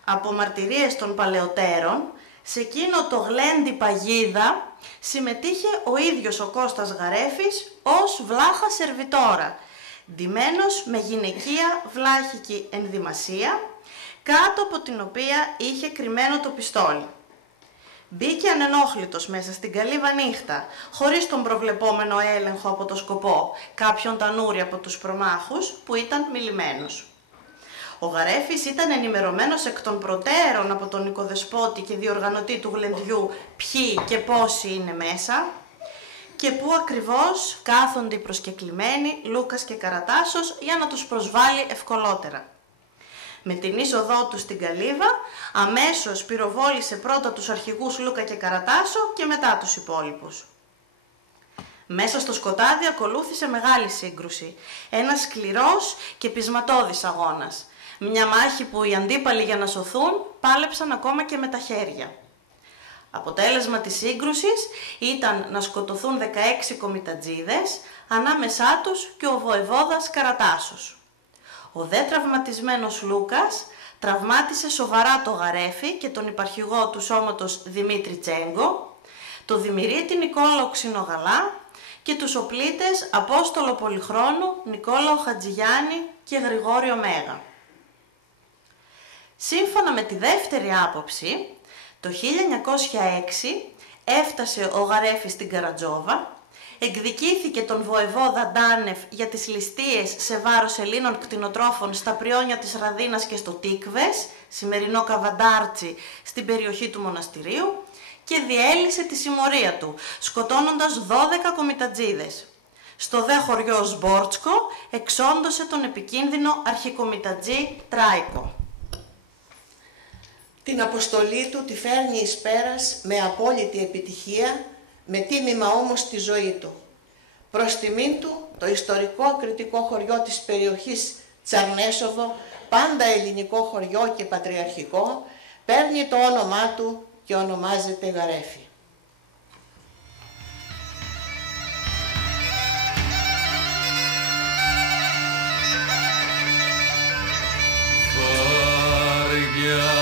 από μαρτυρίες των παλαιοτέρων, σε εκείνο το γλέντι παγίδα συμμετείχε ο ίδιος ο Κώστας Γαρέφης ως βλάχα σερβιτόρα, ντυμένος με γυναικεία βλάχικη ενδυμασία, κάτω από την οποία είχε κρυμμένο το πιστόλι. Μπήκε ανενόχλητος μέσα στην καλύβα νύχτα, χωρίς τον προβλεπόμενο έλεγχο από το σκοπό, κάποιον τανούρι από τους προμάχους που ήταν μιλημένος. Ο Γαρέφης ήταν ενημερωμένος εκ των προτέρων από τον οικοδεσπότη και διοργανωτή του γλεντιού ποιοι και πόσοι είναι μέσα και πού ακριβώς κάθονται οι προσκεκλημένοι Λούκας και Καρατάσος για να τους προσβάλλει ευκολότερα. Με την είσοδό του στην καλύβα, αμέσως πυροβόλησε πρώτα τους αρχηγούς Λούκα και Καρατάσο και μετά τους υπόλοιπους. Μέσα στο σκοτάδι ακολούθησε μεγάλη σύγκρουση, ένας σκληρός και πεισματώδης αγώνας. Μια μάχη που οι αντίπαλοι για να σωθούν πάλεψαν ακόμα και με τα χέρια. Αποτέλεσμα της σύγκρουσης ήταν να σκοτωθούν 16 κομιτατζίδες, ανάμεσά τους και ο βοεβόδας Καρατάσος. Ο δε τραυματισμένος Λούκας τραυμάτισε σοβαρά το Γαρέφη και τον υπαρχηγό του σώματος Δημήτρη Τσέγκο, το Δημηρίτη Νικόλαο Ξινογαλά και τους οπλίτες Απόστολο Πολυχρόνου, Νικόλαο Χατζηγιάννη και Γρηγόριο Μέγα. Σύμφωνα με τη δεύτερη άποψη, το 1906 έφτασε ο Γαρέφης στην Καρατζόβα, εκδικήθηκε τον βοεβόδα Ντάνεφ για τις ληστείες σε βάρος Ελλήνων κτηνοτρόφων στα πριόνια της Ραδίνας και στο Τίκβες, σημερινό Καβαντάρτσι, στην περιοχή του μοναστηρίου, και διέλυσε τη συμμορία του, σκοτώνοντας 12 κομιτατζίδες. Στο δε χωριό Σμπόρτσκο εξόντωσε τον επικίνδυνο αρχικομιτατζή Τράικο. Την αποστολή του τη φέρνει εις πέρας με απόλυτη επιτυχία, με τίμημα όμως τη ζωή του. Προς τιμήν του, το ιστορικό ακριτικό χωριό της περιοχής Τσαρνέσοβο, πάντα ελληνικό χωριό και πατριαρχικό, παίρνει το όνομά του και ονομάζεται Γαρέφη. Βουνά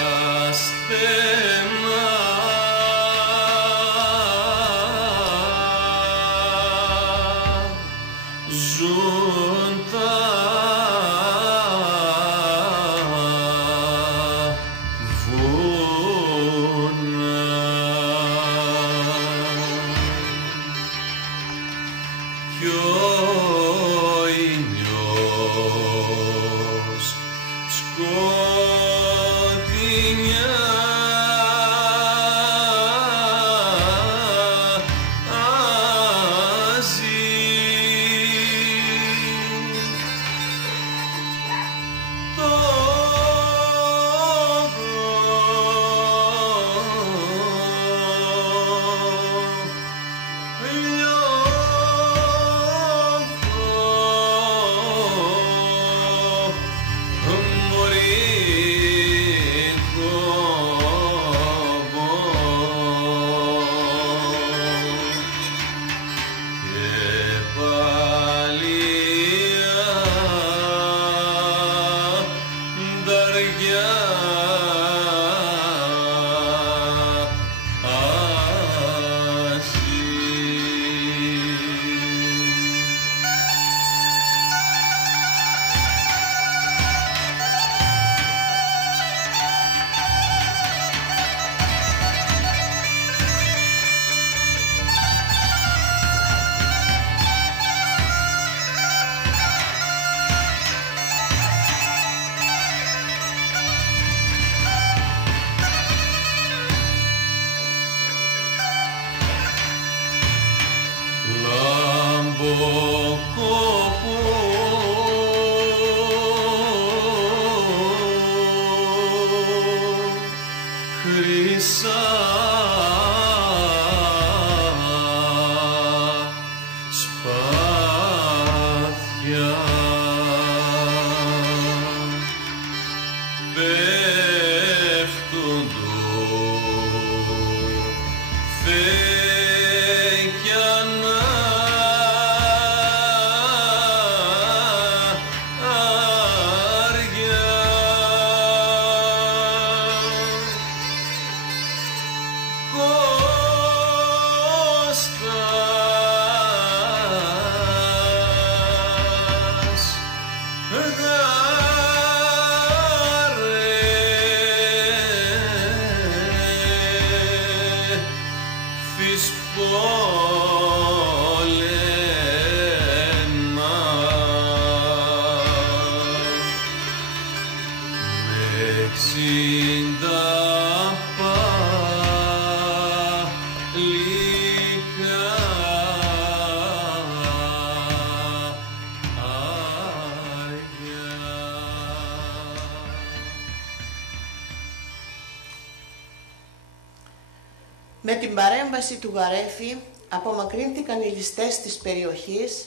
Με την παρέμβαση του Γαρέφη απομακρύνθηκαν οι ληστές της περιοχής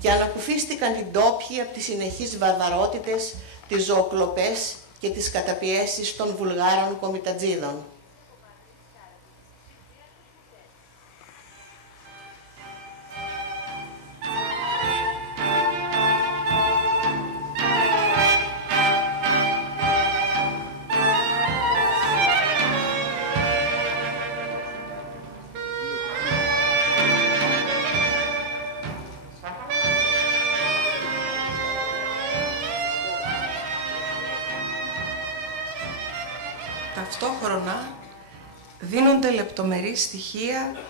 και ανακουφίστηκαν οι ντόπιοι από τις συνεχείς βαρβαρότητες, τις ζωοκλοπές και τις καταπιέσεις των Βουλγάρων κομιτατζίδων. Ταυτόχρονα δίνονται λεπτομερή στοιχεία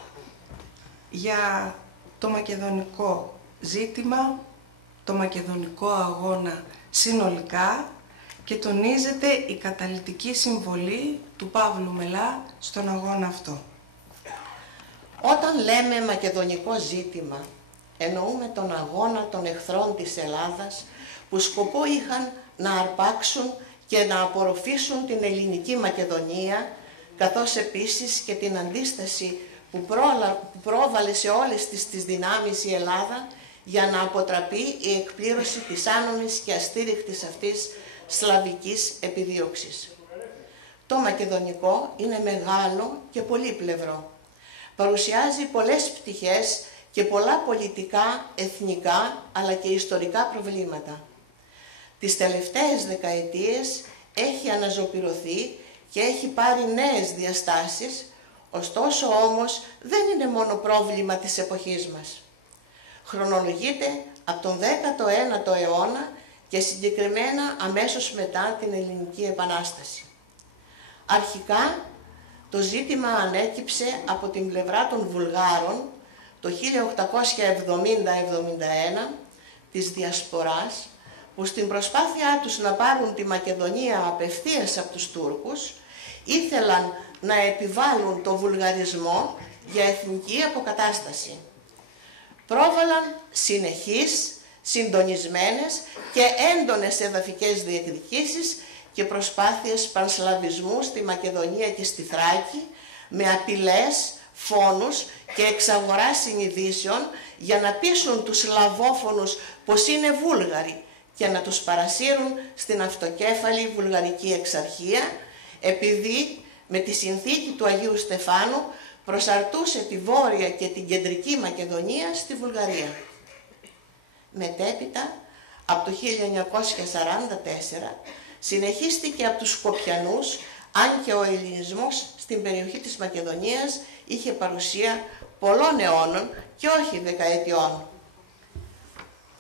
για το μακεδονικό ζήτημα, το μακεδονικό αγώνα συνολικά και τονίζεται η καταλυτική συμβολή του Παύλου Μελά στον αγώνα αυτό. Όταν λέμε μακεδονικό ζήτημα, εννοούμε τον αγώνα των εχθρών της Ελλάδας που σκοπό είχαν να αρπάξουν και να απορροφήσουν την ελληνική Μακεδονία, καθώς επίσης και την αντίσταση που πρόβαλε σε όλες τις δυνάμεις η Ελλάδα για να αποτραπεί η εκπλήρωση της άνομης και αστήρικτης αυτής σλαβικής επιδίωξης. Το μακεδονικό είναι μεγάλο και πολύπλευρο. Παρουσιάζει πολλές πτυχές και πολλά πολιτικά, εθνικά αλλά και ιστορικά προβλήματα. Τις τελευταίες δεκαετίες έχει αναζωπυρωθεί και έχει πάρει νέες διαστάσεις, ωστόσο όμως δεν είναι μόνο πρόβλημα της εποχής μας. Χρονολογείται από τον 19ο αιώνα και συγκεκριμένα αμέσως μετά την Ελληνική Επανάσταση. Αρχικά το ζήτημα ανέκυψε από την πλευρά των Βουλγάρων το 1870-71 της Διασποράς, που στην προσπάθειά τους να πάρουν τη Μακεδονία απευθείας από τους Τούρκους, ήθελαν να επιβάλλουν το βουλγαρισμό για εθνική αποκατάσταση. Πρόβαλαν συνεχείς, συντονισμένες και έντονες εδαφικές διεκδικήσεις και προσπάθειες πανσλαβισμού στη Μακεδονία και στη Θράκη, με απειλές, φόνους και εξαγορά συνειδήσεων για να πείσουν τους Σλαβόφωνους πως είναι Βούλγαροι και να τους παρασύρουν στην αυτοκέφαλη βουλγαρική εξαρχία, επειδή με τη συνθήκη του Αγίου Στεφάνου προσαρτούσε τη Βόρεια και την Κεντρική Μακεδονία στη Βουλγαρία. Μετέπειτα, από το 1944, συνεχίστηκε από τους Σκοπιανούς, αν και ο ελληνισμός στην περιοχή της Μακεδονίας είχε παρουσία πολλών αιώνων και όχι δεκαετιών.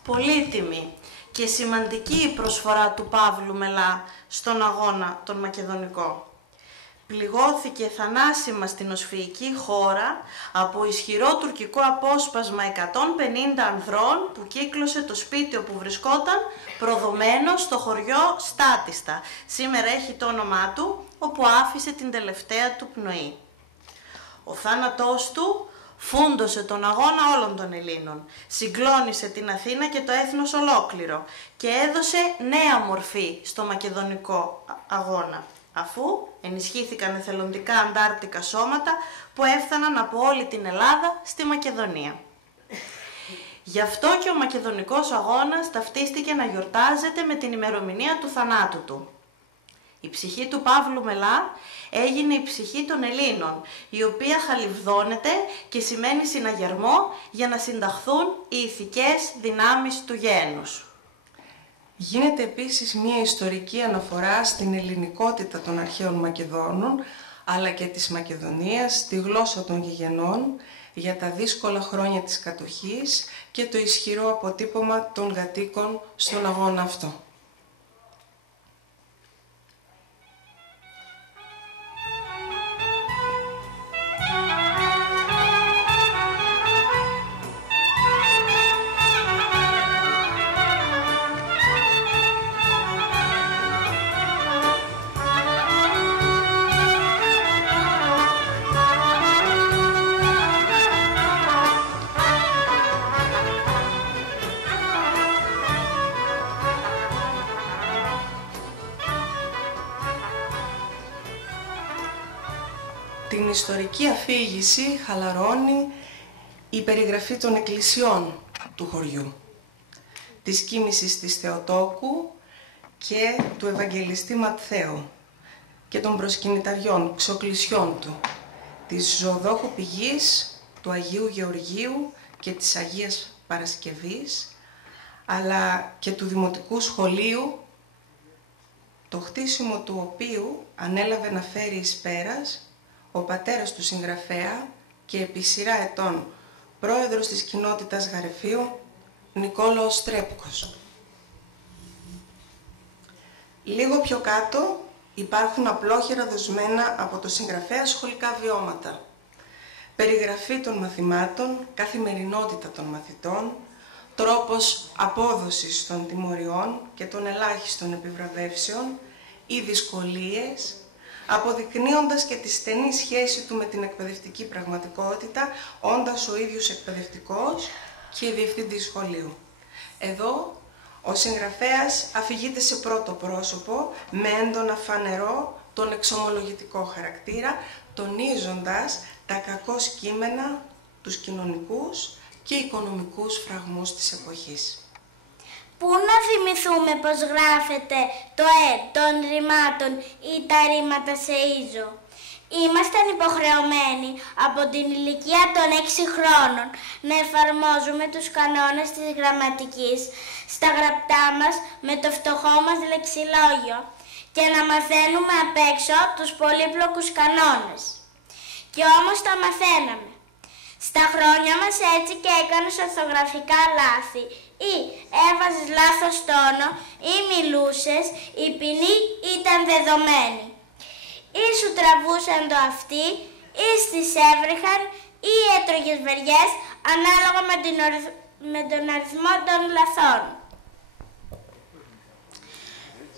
Πολύτιμη και σημαντική η προσφορά του Παύλου Μελά στον αγώνα τον Μακεδονικό. Πληγώθηκε θανάσιμα στην οσφυϊκή χώρα από ισχυρό τουρκικό απόσπασμα 150 ανδρών που κύκλωσε το σπίτι όπου βρισκόταν, προδομένο στο χωριό Στάτιστα. Σήμερα έχει το όνομά του, όπου άφησε την τελευταία του πνοή. Ο θάνατός του φούντωσε τον αγώνα όλων των Ελλήνων, συγκλώνησε την Αθήνα και το έθνος ολόκληρο και έδωσε νέα μορφή στο μακεδονικό αγώνα, αφού ενισχύθηκαν εθελοντικά αντάρτικα σώματα που έφταναν από όλη την Ελλάδα στη Μακεδονία. Γι' αυτό και ο μακεδονικός αγώνας ταυτίστηκε να γιορτάζεται με την ημερομηνία του θανάτου του. Η ψυχή του Παύλου Μελά έγινε η ψυχή των Ελλήνων, η οποία χαλιβδώνεται και σημαίνει συναγερμό για να συνταχθούν οι ηθικές δυνάμεις του γένους. Γίνεται επίσης μια ιστορική αναφορά στην ελληνικότητα των αρχαίων Μακεδόνων, αλλά και της Μακεδονίας, τη γλώσσα των γηγενών, για τα δύσκολα χρόνια της κατοχής και το ισχυρό αποτύπωμα των κατοίκων στον αγώνα αυτό. Την ιστορική αφήγηση χαλαρώνει η περιγραφή των εκκλησιών του χωριού, της κοίμησης της Θεοτόκου και του Ευαγγελιστή Ματθαίου και των προσκυνηταριών, ξοκλησιών του, της Ζωοδόχου Πηγής, του Αγίου Γεωργίου και της Αγίας Παρασκευής, αλλά και του Δημοτικού Σχολείου, το χτίσιμο του οποίου ανέλαβε να φέρει εις πέρας ο πατέρας του συγγραφέα και επί σειρά ετών πρόεδρος της κοινότητας Γαρεφείου, Νικόλαος Στρέπκος. Λίγο πιο κάτω υπάρχουν απλόχερα δοσμένα από το συγγραφέα σχολικά βιώματα. Περιγραφή των μαθημάτων, καθημερινότητα των μαθητών, τρόπος απόδοσης των τιμωριών και των ελάχιστων επιβραβεύσεων ή δυσκολίες, αποδεικνύοντας και τη στενή σχέση του με την εκπαιδευτική πραγματικότητα, όντας ο ίδιος εκπαιδευτικός και διευθυντής σχολείου. Εδώ, ο συγγραφέας αφηγείται σε πρώτο πρόσωπο, με έντονα φανερό τον εξομολογητικό χαρακτήρα, τονίζοντας τα κακώς κείμενα, τους κοινωνικούς και οικονομικούς φραγμούς της εποχής. Πού να θυμηθούμε πως γράφεται το των ρημάτων ή τα ρήματα σε ίζο. Ήμασταν υποχρεωμένοι από την ηλικία των 6 χρόνων να εφαρμόζουμε τους κανόνες της γραμματικής στα γραπτά μας με το φτωχό μας λεξιλόγιο και να μαθαίνουμε απ' έξω τους πολύπλοκους κανόνες. Και όμως τα μαθαίναμε. Στα χρόνια μας έτσι και έκανες ορθογραφικά λάθη ή έβαζες λάθος τόνο ή μιλούσες, η ποινή ήταν δεδομένη. Ή σου τραβούσαν το αυτί ή στις έβριχαν ή έτρωγες βεριές ανάλογα με τον αριθμό των λαθών.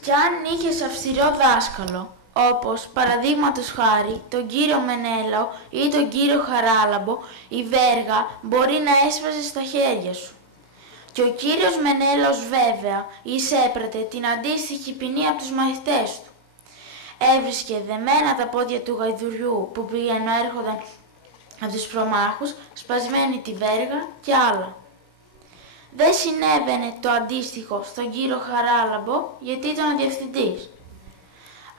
Κι αν είχες αυστηρό δάσκαλο, όπως παραδείγματος χάρη τον κύριο Μενέλαο ή τον κύριο Χαράλαμπο, η βέργα μπορεί να έσπαζε στα χέρια σου. Και ο κύριος Μενέλαος βέβαια εισέπρατε την αντίστοιχη ποινή από τους μαθητές του. Έβρισκε δεμένα τα πόδια του γαϊδουριού που πήγαινε έρχονταν από τους προμάχους, σπασμένη τη βέργα και άλλα. Δεν συνέβαινε το αντίστοιχο στον κύριο Χαράλαμπο γιατί ήταν ο διευθυντής.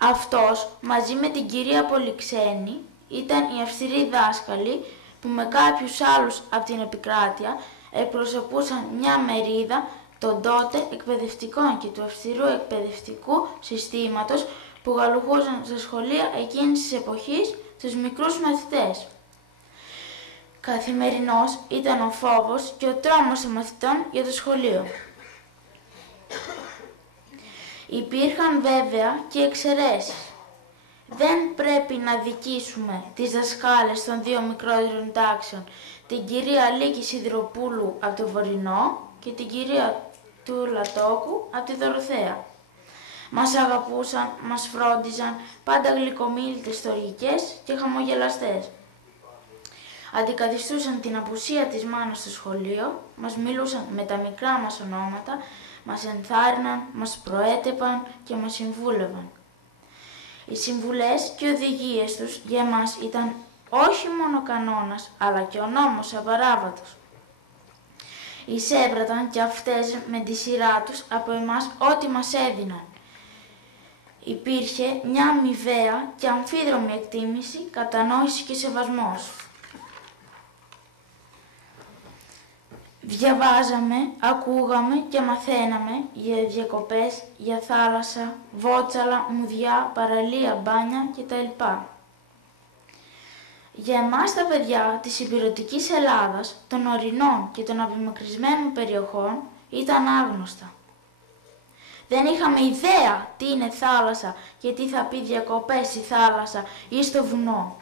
Αυτός μαζί με την κυρία Πολυξένη ήταν οι αυστηροί δάσκαλοι που με κάποιους άλλους από την επικράτεια εκπροσωπούσαν μια μερίδα των τότε εκπαιδευτικών και του αυστηρού εκπαιδευτικού συστήματος που γαλουχούσαν στα σχολεία εκείνης της εποχής τους μικρούς μαθητές. Καθημερινός ήταν ο φόβος και ο τρόμος των μαθητών για το σχολείο. Υπήρχαν βέβαια και εξαιρέσεις. Δεν πρέπει να δικήσουμε τις δασκάλες των 2 μικρότερων τάξεων, την κυρία Λίκη Σιδηροπούλου από το Βορεινό και την κυρία του Λατόκου από τη Δωροθέα. Μας αγαπούσαν, μας φρόντιζαν, πάντα γλυκομίλητες, στοργικές και χαμογελαστές. Αντικαθιστούσαν την απουσία της μάνας στο σχολείο, μας μιλούσαν με τα μικρά μας ονόματα, μας ενθάρρυναν, μας προέτεπαν και μας συμβούλευαν. Οι συμβουλές και οδηγίες τους για εμάς ήταν όχι μόνο κανόνας, αλλά και ο νόμος απαράβατος. Εισέπραταν και αυτές με τη σειρά τους από εμάς ό,τι μας έδιναν. Υπήρχε μια αμοιβαία και αμφίδρομη εκτίμηση, κατανόηση και σεβασμός. Διαβάζαμε, ακούγαμε και μαθαίναμε για διακοπές, για θάλασσα, βότσαλα, μουδιά, παραλία, μπάνια κτλ. Για εμάς τα παιδιά της υπηρετικής Ελλάδας, των ορεινών και των απομακρυσμένων περιοχών ήταν άγνωστα. Δεν είχαμε ιδέα τι είναι θάλασσα και τι θα πει διακοπές στη θάλασσα ή στο βουνό.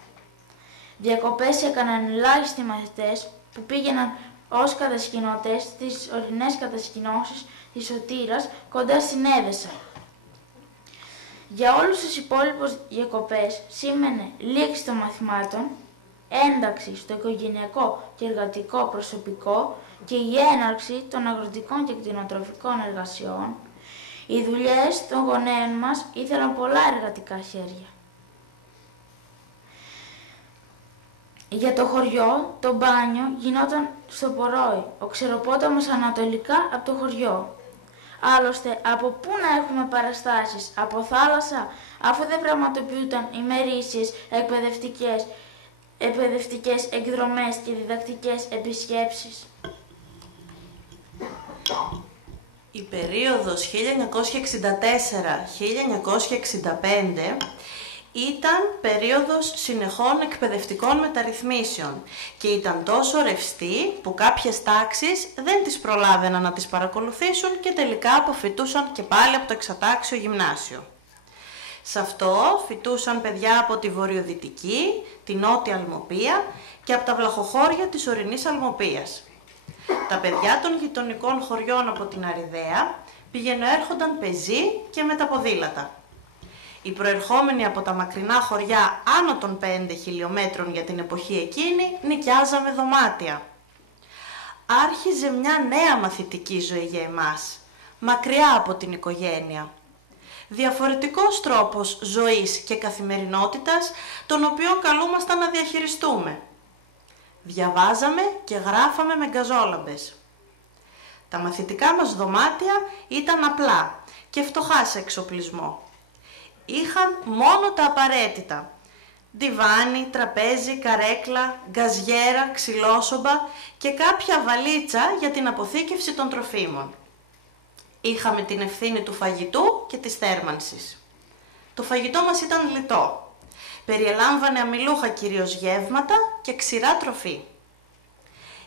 Διακοπές έκαναν ελάχιστοι μαθητές που πήγαιναν ως κατασκηνωτές στις ορεινές κατασκηνώσεις της Σωτήρας κοντά στην Έδεσα. Για όλους τους υπόλοιπους διακοπές σήμαινε λήξη των μαθημάτων, ένταξη στο οικογενειακό και εργατικό προσωπικό και η έναρξη των αγροτικών και κτηνοτροφικών εργασιών. Οι δουλειές των γονέων μας ήθελαν πολλά εργατικά χέρια. Για το χωριό, το μπάνιο γινόταν στο Πορόι, ο ξεροπόταμος ανατολικά από το χωριό. Άλλωστε, από πού να έχουμε παραστάσεις, από θάλασσα, αφού δεν πραγματοποιούνταν ημερήσιες εκπαιδευτικές εκδρομές και διδακτικές επισκέψεις. Η περίοδος 1964-1965 ήταν περίοδος συνεχών εκπαιδευτικών μεταρρυθμίσεων και ήταν τόσο ρευστή που κάποιες τάξεις δεν τις προλάβαιναν να τις παρακολουθήσουν και τελικά αποφοιτούσαν και πάλι από το εξατάξιο γυμνάσιο. Σε αυτό φοιτούσαν παιδιά από τη βορειοδυτική, τη νότια Αλμοπία και από τα βλαχοχώρια της ορεινής Αλμοπίας. Τα παιδιά των γειτονικών χωριών από την Αριδαία πηγαινοέρχονταν πεζοί και με τα ποδήλατα. Οι προερχόμενοι από τα μακρινά χωριά άνω των 5 χιλιόμετρων για την εποχή εκείνη νοικιάζαμε δωμάτια. Άρχιζε μια νέα μαθητική ζωή για εμάς, μακριά από την οικογένεια. Διαφορετικός τρόπος ζωής και καθημερινότητας, τον οποίο καλούμασταν να διαχειριστούμε. Διαβάζαμε και γράφαμε με γκαζόλαμπες. Τα μαθητικά μας δωμάτια ήταν απλά και φτωχά σε εξοπλισμό. Είχαν μόνο τα απαραίτητα. Ντιβάνι, τραπέζι, καρέκλα, γκαζιέρα, ξυλόσομπα και κάποια βαλίτσα για την αποθήκευση των τροφίμων. Είχαμε την ευθύνη του φαγητού και της θέρμανσης. Το φαγητό μας ήταν λιτό. Περιελάμβανε αμιλούχα κυρίως γεύματα και ξηρά τροφή.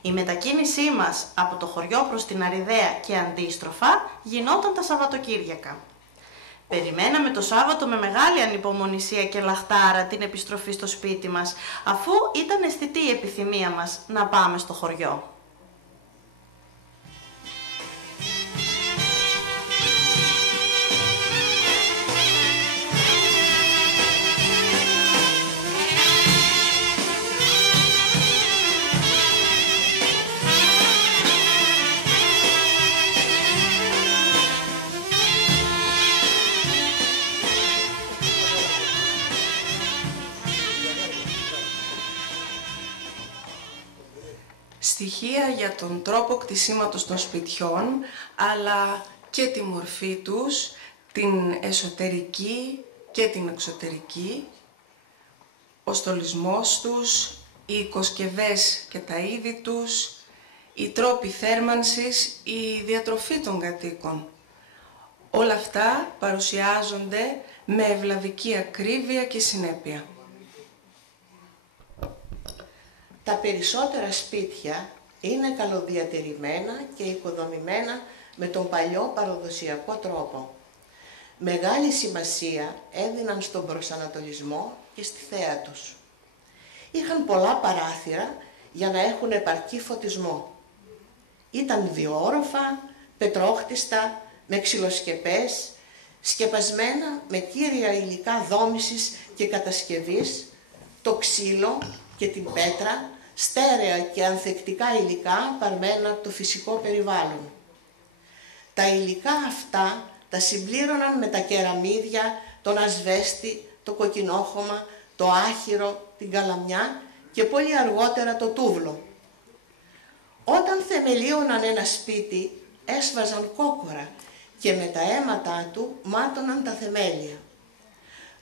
Η μετακίνησή μας από το χωριό προς την Αριδαία και αντίστροφα γινόταν τα Σαββατοκύριακα. Περιμέναμε το Σάββατο με μεγάλη ανυπομονησία και λαχτάρα την επιστροφή στο σπίτι μας, αφού ήταν αισθητή η επιθυμία μας να πάμε στο χωριό. Στοιχεία για τον τρόπο κτισίματος των σπιτιών, αλλά και τη μορφή τους, την εσωτερική και την εξωτερική, ο στολισμός τους, οι οικοσκευές και τα είδη τους, οι τρόποι θέρμανσης, η διατροφή των κατοίκων. Όλα αυτά παρουσιάζονται με ευλαβική ακρίβεια και συνέπεια. Τα περισσότερα σπίτια είναι καλοδιατηρημένα και οικοδομημένα με τον παλιό παραδοσιακό τρόπο. Μεγάλη σημασία έδιναν στον προσανατολισμό και στη θέα τους. Είχαν πολλά παράθυρα για να έχουν επαρκή φωτισμό. Ήταν διόροφα, πετρόχτιστα, με ξυλοσκεπές, σκεπασμένα με κύρια υλικά δόμησης και κατασκευής, το ξύλο και την πέτρα, στέρεα και ανθεκτικά υλικά παρμένα από το φυσικό περιβάλλον. Τα υλικά αυτά τα συμπλήρωναν με τα κεραμίδια, τον ασβέστη, το κοκκινόχωμα, το άχυρο, την καλαμιά και πολύ αργότερα το τούβλο. Όταν θεμελίωναν ένα σπίτι, έσβαζαν κόκορα και με τα αίματά του μάτωναν τα θεμέλια.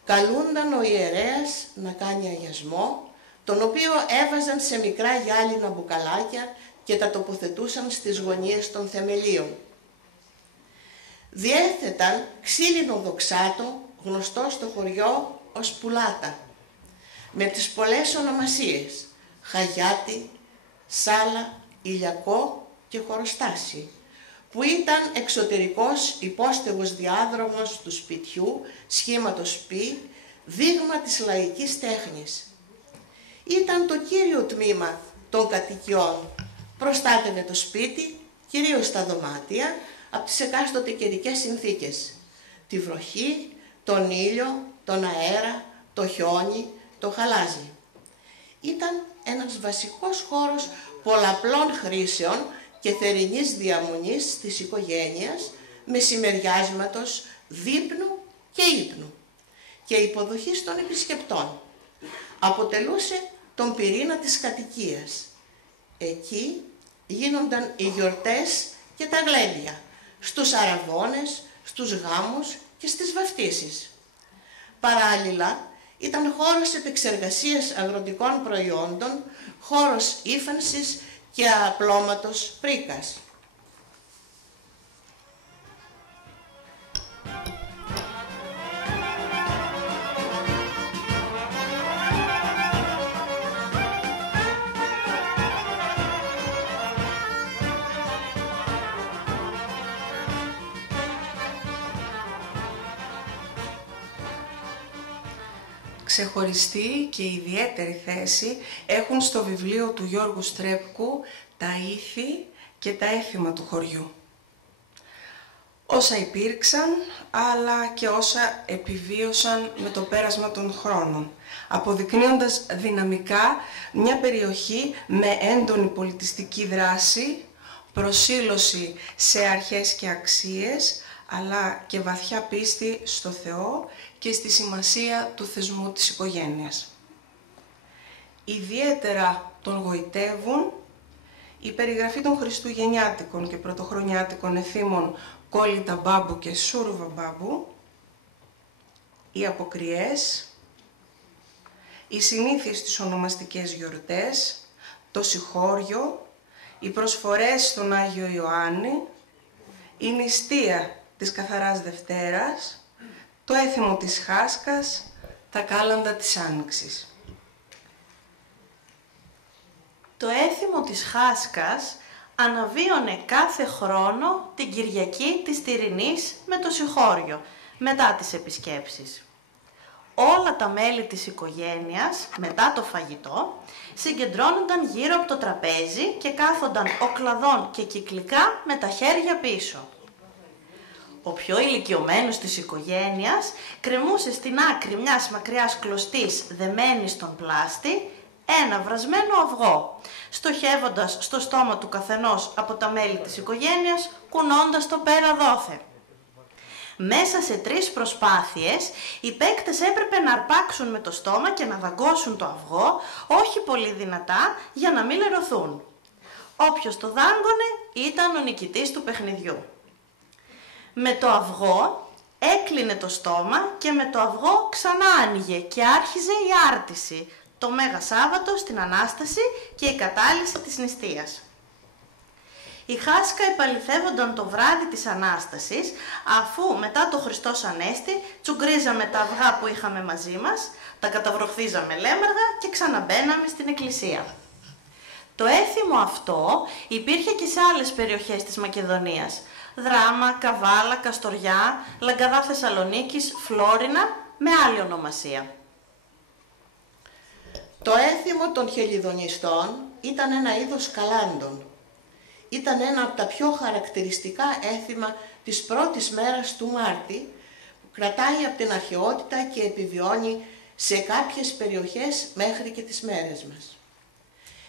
Καλούνταν ο ιερέας να κάνει αγιασμό, τον οποίο έβαζαν σε μικρά γυάλινα μπουκαλάκια και τα τοποθετούσαν στις γωνίες των θεμελίων. Διέθεταν ξύλινο δοξάτο, γνωστό στο χωριό ως πουλάτα, με τις πολλές ονομασίες Χαγιάτη, Σάλα, Ηλιακό και Χωροστάσι, που ήταν εξωτερικός υπόστεγος διάδρομος του σπιτιού, σχήματος π, δείγμα της λαϊκής τέχνης. Ήταν το κύριο τμήμα των κατοικιών. Προστάτευε το σπίτι, κυρίως τα δωμάτια, από τις εκάστοτε καιρικές συνθήκες. Τη βροχή, τον ήλιο, τον αέρα, το χιόνι, το χαλάζι. Ήταν ένας βασικός χώρος πολλαπλών χρήσεων και θερινής διαμονής της οικογένειας, μεσημεριάσματος, δείπνου και ύπνου και υποδοχής των επισκεπτών. Αποτελούσε τον πυρήνα της κατοικίας. Εκεί γίνονταν οι γιορτές και τα γλέντια, στους αραβώνες, στους γάμους και στις βαφτίσεις. Παράλληλα, ήταν χώρος επεξεργασίας αγροτικών προϊόντων, χώρος ύφανσης και απλώματος πρίκας. Ξεχωριστή και ιδιαίτερη θέση έχουν στο βιβλίο του Γιώργου Στρέπκου τα ήθη και τα έθιμα του χωριού. Όσα υπήρξαν, αλλά και όσα επιβίωσαν με το πέρασμα των χρόνων, αποδεικνύοντας δυναμικά μια περιοχή με έντονη πολιτιστική δράση, προσήλωση σε αρχές και αξίες, αλλά και βαθιά πίστη στο Θεό και στη σημασία του θεσμού της οικογένειας. Ιδιαίτερα τον γοητεύουν η περιγραφή των χριστουγεννιάτικων και πρωτοχρονιάτικων εθήμων Κόλλητα Μπάμπου και Σούρβα Μπάμπου, οι αποκριές, οι συνήθειες στις ονομαστικές γιορτές, το συγχώριο, οι προσφορές στον Άγιο Ιωάννη, η νηστεία της Καθαράς Δευτέρας, το έθιμο της Χάσκας, τα κάλαντα της Άνοιξης. Το έθιμο της Χάσκας αναβίωνε κάθε χρόνο την Κυριακή της Τυρινής με το συγχώριο, μετά τις επισκέψεις. Όλα τα μέλη της οικογένειας, μετά το φαγητό, συγκεντρώνονταν γύρω από το τραπέζι και κάθονταν οκλαδών και κυκλικά με τα χέρια πίσω. Ο πιο ηλικιωμένος της οικογένειας κρεμούσε στην άκρη μιας μακριάς κλωστής δεμένη στον πλάστη ένα βρασμένο αυγό, στοχεύοντας στο στόμα του καθενός από τα μέλη της οικογένειας, κουνώντας το πέρα δόθε. Μέσα σε 3 προσπάθειες, οι παίκτες έπρεπε να αρπάξουν με το στόμα και να δαγκώσουν το αυγό, όχι πολύ δυνατά, για να μην λερωθούν. Όποιος το δάγκωνε ήταν ο νικητής του παιχνιδιού. Με το αυγό έκλεινε το στόμα και με το αυγό ξανά άνοιγε και άρχιζε η άρτηση, το Μέγα Σάββατο στην Ανάσταση και η κατάλυση της νηστείας. Η Χάσκα επαληθεύονταν το βράδυ της Ανάστασης, αφού μετά το Χριστός Ανέστη τσουγκρίζαμε τα αυγά που είχαμε μαζί μας, τα καταβροχθίζαμε λέμαργα και ξαναμπαίναμε στην εκκλησία. Το έθιμο αυτό υπήρχε και σε άλλες περιοχές της Μακεδονίας, Δράμα, Καβάλα, Καστοριά, Λαγκαδά Θεσσαλονίκης, Φλόρινα, με άλλη ονομασία. Το έθιμο των χελιδονιστών ήταν ένα είδος καλάντων. Ήταν ένα από τα πιο χαρακτηριστικά έθιμα της πρώτης μέρας του Μάρτη, που κρατάει από την αρχαιότητα και επιβιώνει σε κάποιες περιοχές μέχρι και τις μέρες μας.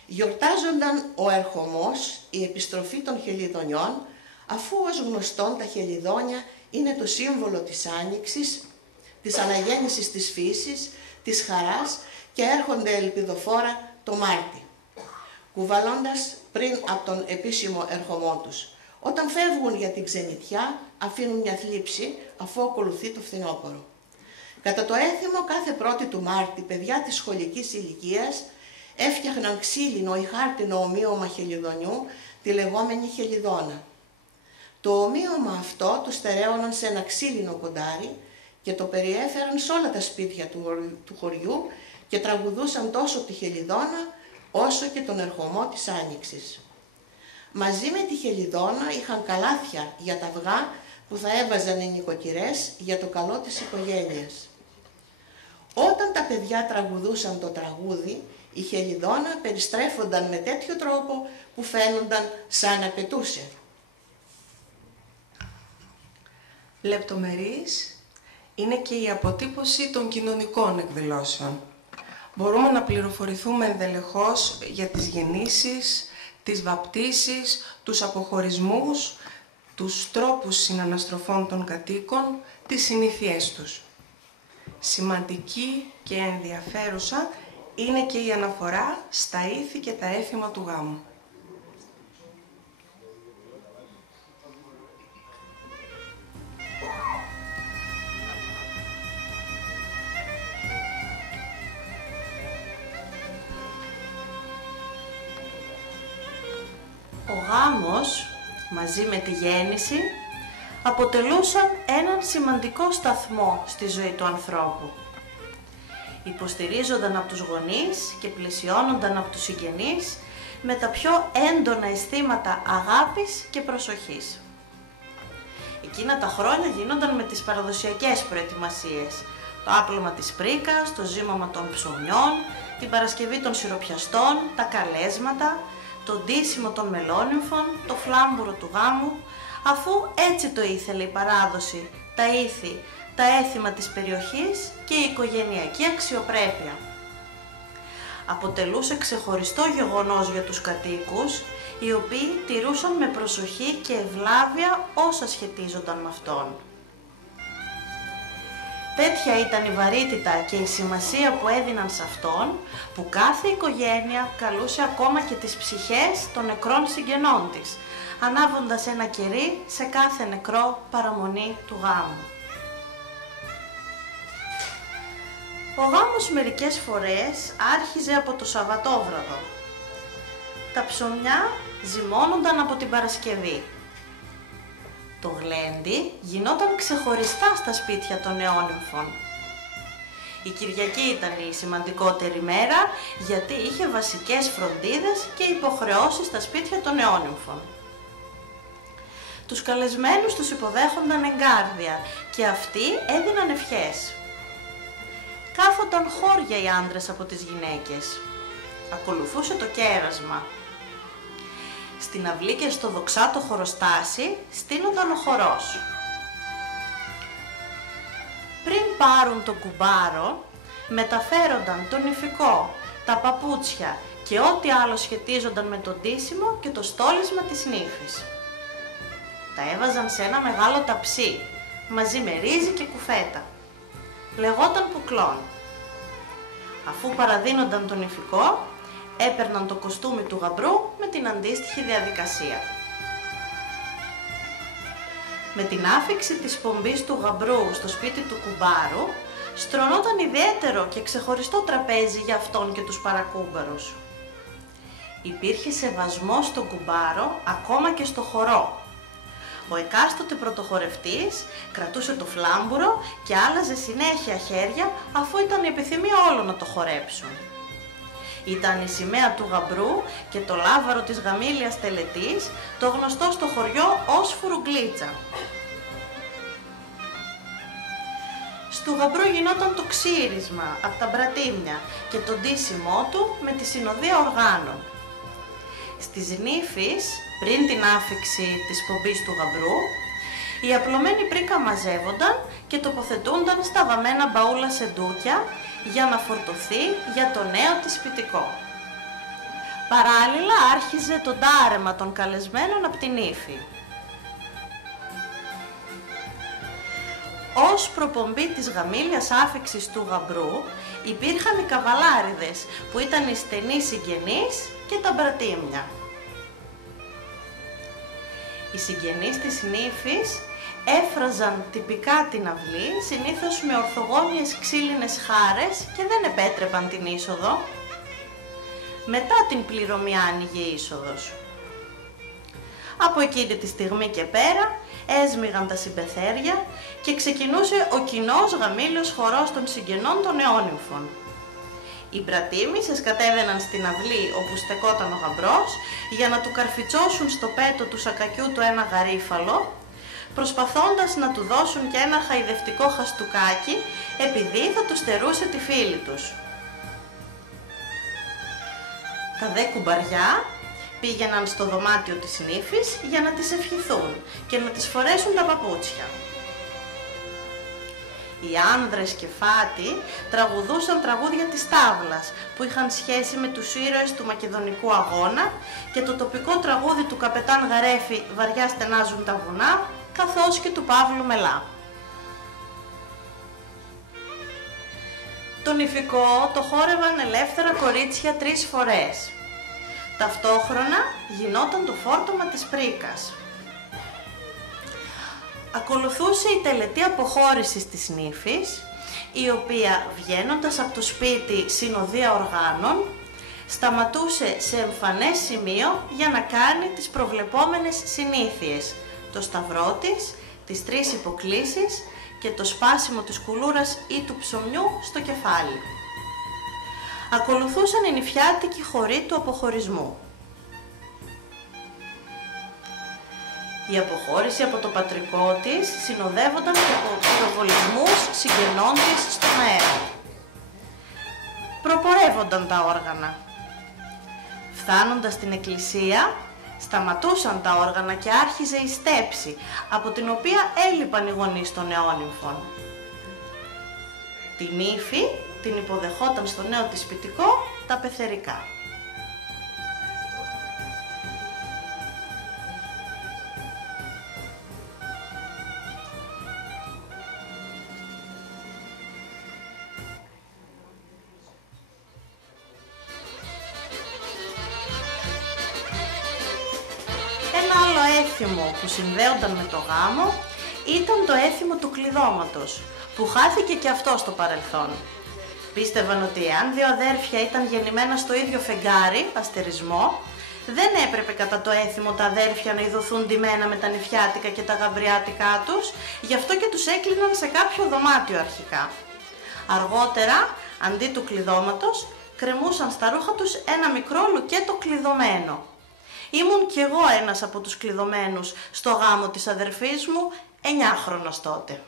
Γιορτάζονταν ο ερχομός, η επιστροφή των χελιδονιών, αφού ως γνωστόν τα χελιδόνια είναι το σύμβολο της άνοιξης, της αναγέννησης της φύσης, της χαράς και έρχονται ελπιδοφόρα το Μάρτι, κουβαλώντας πριν από τον επίσημο ερχομό τους. Όταν φεύγουν για την ξενιτιά, αφήνουν μια θλίψη αφού ακολουθεί το φθινόπωρο. Κατά το έθιμο κάθε πρώτη του Μάρτη, παιδιά της σχολικής ηλικίας έφτιαχναν ξύλινο ή χάρτινο ομοίωμα χελιδονιού, τη λεγόμενη χελιδόνα. Το ομοίωμα αυτό το στερέωναν σε ένα ξύλινο κοντάρι και το περιέφεραν σε όλα τα σπίτια του χωριού και τραγουδούσαν τόσο τη χελιδόνα όσο και τον ερχομό της Άνοιξης. Μαζί με τη χελιδόνα είχαν καλάθια για τα αυγά που θα έβαζαν οι νοικοκυρές για το καλό της οικογένειας. Όταν τα παιδιά τραγουδούσαν το τραγούδι, η χελιδόνα περιστρέφονταν με τέτοιο τρόπο που φαίνονταν σαν να πετούσε. Λεπτομερής είναι και η αποτύπωση των κοινωνικών εκδηλώσεων. Μπορούμε να πληροφορηθούμε ενδελεχώς για τις γεννήσεις, τις βαπτίσεις, τους αποχωρισμούς, τους τρόπους συναναστροφών των κατοίκων, τις συνήθειές τους. Σημαντική και ενδιαφέρουσα είναι και η αναφορά στα ήθη και τα έθιμα του γάμου. Ο γάμος, μαζί με τη γέννηση, αποτελούσαν έναν σημαντικό σταθμό στη ζωή του ανθρώπου. Υποστηρίζονταν από τους γονείς και πλαισιώνονταν από τους συγγενείς με τα πιο έντονα αισθήματα αγάπης και προσοχής. Εκείνα τα χρόνια γίνονταν με τις παραδοσιακές προετοιμασίες. Το άπλωμα της πρίκας, το ζύμωμα των ψωμιών, την Παρασκευή των σιροπιαστών, τα καλέσματα, το ντύσιμο των μελόνυμφων, το φλάμπουρο του γάμου, αφού έτσι το ήθελε η παράδοση, τα ήθη, τα έθιμα της περιοχής και η οικογενειακή αξιοπρέπεια. Αποτελούσε ξεχωριστό γεγονός για τους κατοίκους, οι οποίοι τηρούσαν με προσοχή και ευλάβεια όσα σχετίζονταν με αυτόν. Τέτοια ήταν η βαρύτητα και η σημασία που έδιναν σε αυτόν, που κάθε οικογένεια καλούσε ακόμα και τις ψυχές των νεκρών συγγενών της, ανάβοντας ένα κερί σε κάθε νεκρό παραμονή του γάμου. Ο γάμος μερικές φορές άρχιζε από το Σαββατόβραδο. Τα ψωμιά ζυμώνονταν από την Παρασκευή. Το γλέντι γινόταν ξεχωριστά στα σπίτια των νεόνυμφων. Η Κυριακή ήταν η σημαντικότερη μέρα γιατί είχε βασικές φροντίδες και υποχρεώσεις στα σπίτια των νεόνυμφων. Τους καλεσμένους τους υποδέχονταν εγκάρδια και αυτοί έδιναν ευχές. Κάθονταν χώρια οι άντρες από τις γυναίκες. Ακολουθούσε το κέρασμα. Στην αυλή και στο δοξάτο χοροστάσι στείνονταν ο χορός. Πριν πάρουν τον κουμπάρο, μεταφέρονταν το νηφικό, τα παπούτσια και ό,τι άλλο σχετίζονταν με το ντύσιμο και το στόλισμα της νύφης. Τα έβαζαν σε ένα μεγάλο ταψί, μαζί με ρύζι και κουφέτα. Λεγόταν πουκλόν. Αφού παραδίνονταν το νηφικό, έπαιρναν το κοστούμι του γαμπρού με την αντίστοιχη διαδικασία. Με την άφιξη της πομπής του γαμπρού στο σπίτι του κουμπάρου, στρωνόταν ιδιαίτερο και ξεχωριστό τραπέζι για αυτόν και τους παρακούμπαρους. Υπήρχε σεβασμός στον κουμπάρο ακόμα και στο χορό. Ο εκάστοτε πρωτοχορευτής κρατούσε το φλάμπουρο και άλλαζε συνέχεια χέρια αφού ήταν η επιθυμία όλων να το χορέψουν. Ήταν η σημαία του γαμπρού και το λάβαρο της γαμήλιας τελετής, το γνωστό στο χωριό ως φουρουγκλίτσα. Στου γαμπρού γινόταν το ξύρισμα από τα μπρατήμια και το ντύσιμό του με τη συνοδεία οργάνων. Στις νύφης, πριν την άφιξη της πομπής του γαμπρού, οι απλωμένοι πρίκα μαζεύονταν και τοποθετούνταν στα βαμμένα μπαούλα σεντούκια για να φορτωθεί για το νέο της σπιτικό. Παράλληλα άρχιζε το ντάρεμα των καλεσμένων από την ύφη. Ως προπομπή της γαμήλιας άφιξης του γαμπρού υπήρχαν οι καβαλάριδες που ήταν οι στενοί συγγενείς και τα μπρατήμια. Οι συγγενείς της νύφης έφραζαν τυπικά την αυλή, συνήθως με ορθογώνιες ξύλινες χάρες και δεν επέτρεπαν την είσοδο. Μετά την πληρωμή άνοιγε η είσοδος. Από εκείνη τη στιγμή και πέρα έσμιγαν τα συμπεθέρια και ξεκινούσε ο κοινός γαμήλιος χορός των συγγενών των νεόνυμφων. Οι μπρατήμισσες κατέβαιναν στην αυλή όπου στεκόταν ο γαμπρός για να του καρφιτσώσουν στο πέτο του σακακιού του ένα γαρίφαλο, προσπαθώντας να του δώσουν και ένα χαϊδευτικό χαστούκάκι επειδή θα του στερούσε τη φίλη τους. Τα δε κουμπαριά πήγαιναν στο δωμάτιο της νύφης για να τις ευχηθούν και να τις φορέσουν τα παπούτσια. Οι άνδρες και φάτοι τραγουδούσαν τραγούδια της τάβλας που είχαν σχέση με τους ήρωες του Μακεδονικού αγώνα και το τοπικό τραγούδι του καπετάν Γαρέφη «Βαριά στενάζουν τα βουνά» καθώς και του Παύλου Μελά. Το νηφικό το χόρευαν ελεύθερα κορίτσια 3 φορές. Ταυτόχρονα γινόταν το φόρτωμα της πρίκας. Ακολουθούσε η τελετή αποχώρησης της νύφης, η οποία βγαίνοντας από το σπίτι συνοδεία οργάνων, σταματούσε σε εμφανές σημείο για να κάνει τις προβλεπόμενες συνήθειες, το σταυρό της, τις 3 υποκλίσεις και το σπάσιμο της κουλούρας ή του ψωμιού στο κεφάλι. Ακολουθούσαν οι νηφιάτικοι χοροί του αποχωρισμού. Η αποχώρηση από το πατρικό της συνοδεύονταν από πυροβολισμούς συγγενών της στον αέρα. Προπορεύονταν τα όργανα. Φτάνοντας στην εκκλησία, σταματούσαν τα όργανα και άρχιζε η στέψη, από την οποία έλειπαν οι γονείς των νεόνυμφων. Την ύφη την υποδεχόταν στο νέο της σπιτικό τα πεθερικά. Έθιμο που συνδέονταν με το γάμο ήταν το έθιμο του κλειδώματος, που χάθηκε και αυτό στο παρελθόν. Πίστευαν ότι αν 2 αδέρφια ήταν γεννημένα στο ίδιο φεγγάρι, αστερισμό, δεν έπρεπε κατά το έθιμο τα αδέρφια να ειδωθούν ντυμένα με τα νηφιάτικα και τα γαμπριάτικά τους, γι' αυτό και τους έκλειναν σε κάποιο δωμάτιο αρχικά. Αργότερα, αντί του κλειδώματος, κρεμούσαν στα ρούχα τους ένα μικρό λουκέτο κλειδωμένο. Ήμουν κι εγώ ένας από τους κλειδωμένους στο γάμο της αδερφής μου, 9χρονος τότε.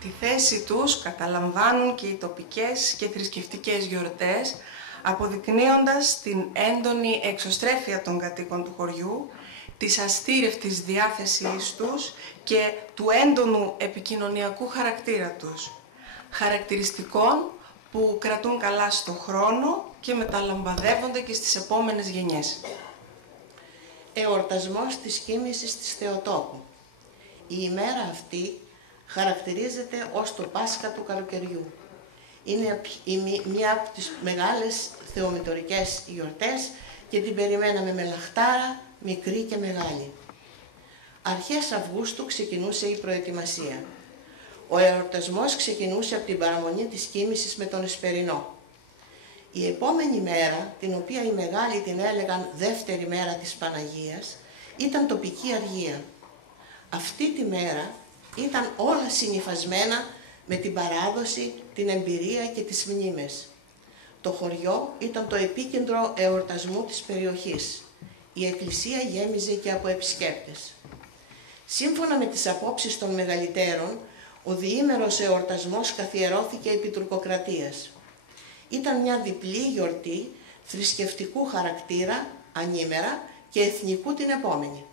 Τη θέση τους καταλαμβάνουν και οι τοπικές και θρησκευτικές γιορτές, αποδεικνύοντας την έντονη εξωστρέφεια των κατοίκων του χωριού, της αστήρευτης διάθεσής τους και του έντονου επικοινωνιακού χαρακτήρα τους, χαρακτηριστικών που κρατούν καλά στο χρόνο και μεταλαμπαδεύονται και στις επόμενες γενιές. Εορτασμός της κοίμησης της Θεοτόκου. Η ημέρα αυτή χαρακτηρίζεται ως το Πάσχα του καλοκαιριού. Είναι μία από τις μεγάλες θεομητορικές γιορτές και την περιμέναμε με λαχτάρα, μικρή και μεγάλη. Αρχές Αυγούστου ξεκινούσε η προετοιμασία. Ο εορτασμός ξεκινούσε από την παραμονή της κοίμησης με τον Εσπερινό. Η επόμενη μέρα, την οποία οι μεγάλοι την έλεγαν δεύτερη μέρα της Παναγίας, ήταν τοπική αργία. Αυτή τη μέρα ήταν όλα συνυφασμένα με την παράδοση, την εμπειρία και τις μνήμες. Το χωριό ήταν το επίκεντρο εορτασμού της περιοχής. Η εκκλησία γέμιζε και από επισκέπτες. Σύμφωνα με τις απόψεις των μεγαλύτερων, ο διήμερος εορτασμός καθιερώθηκε επί τουρκοκρατίας. Ήταν μια διπλή γιορτή θρησκευτικού χαρακτήρα ανήμερα και εθνικού την επόμενη.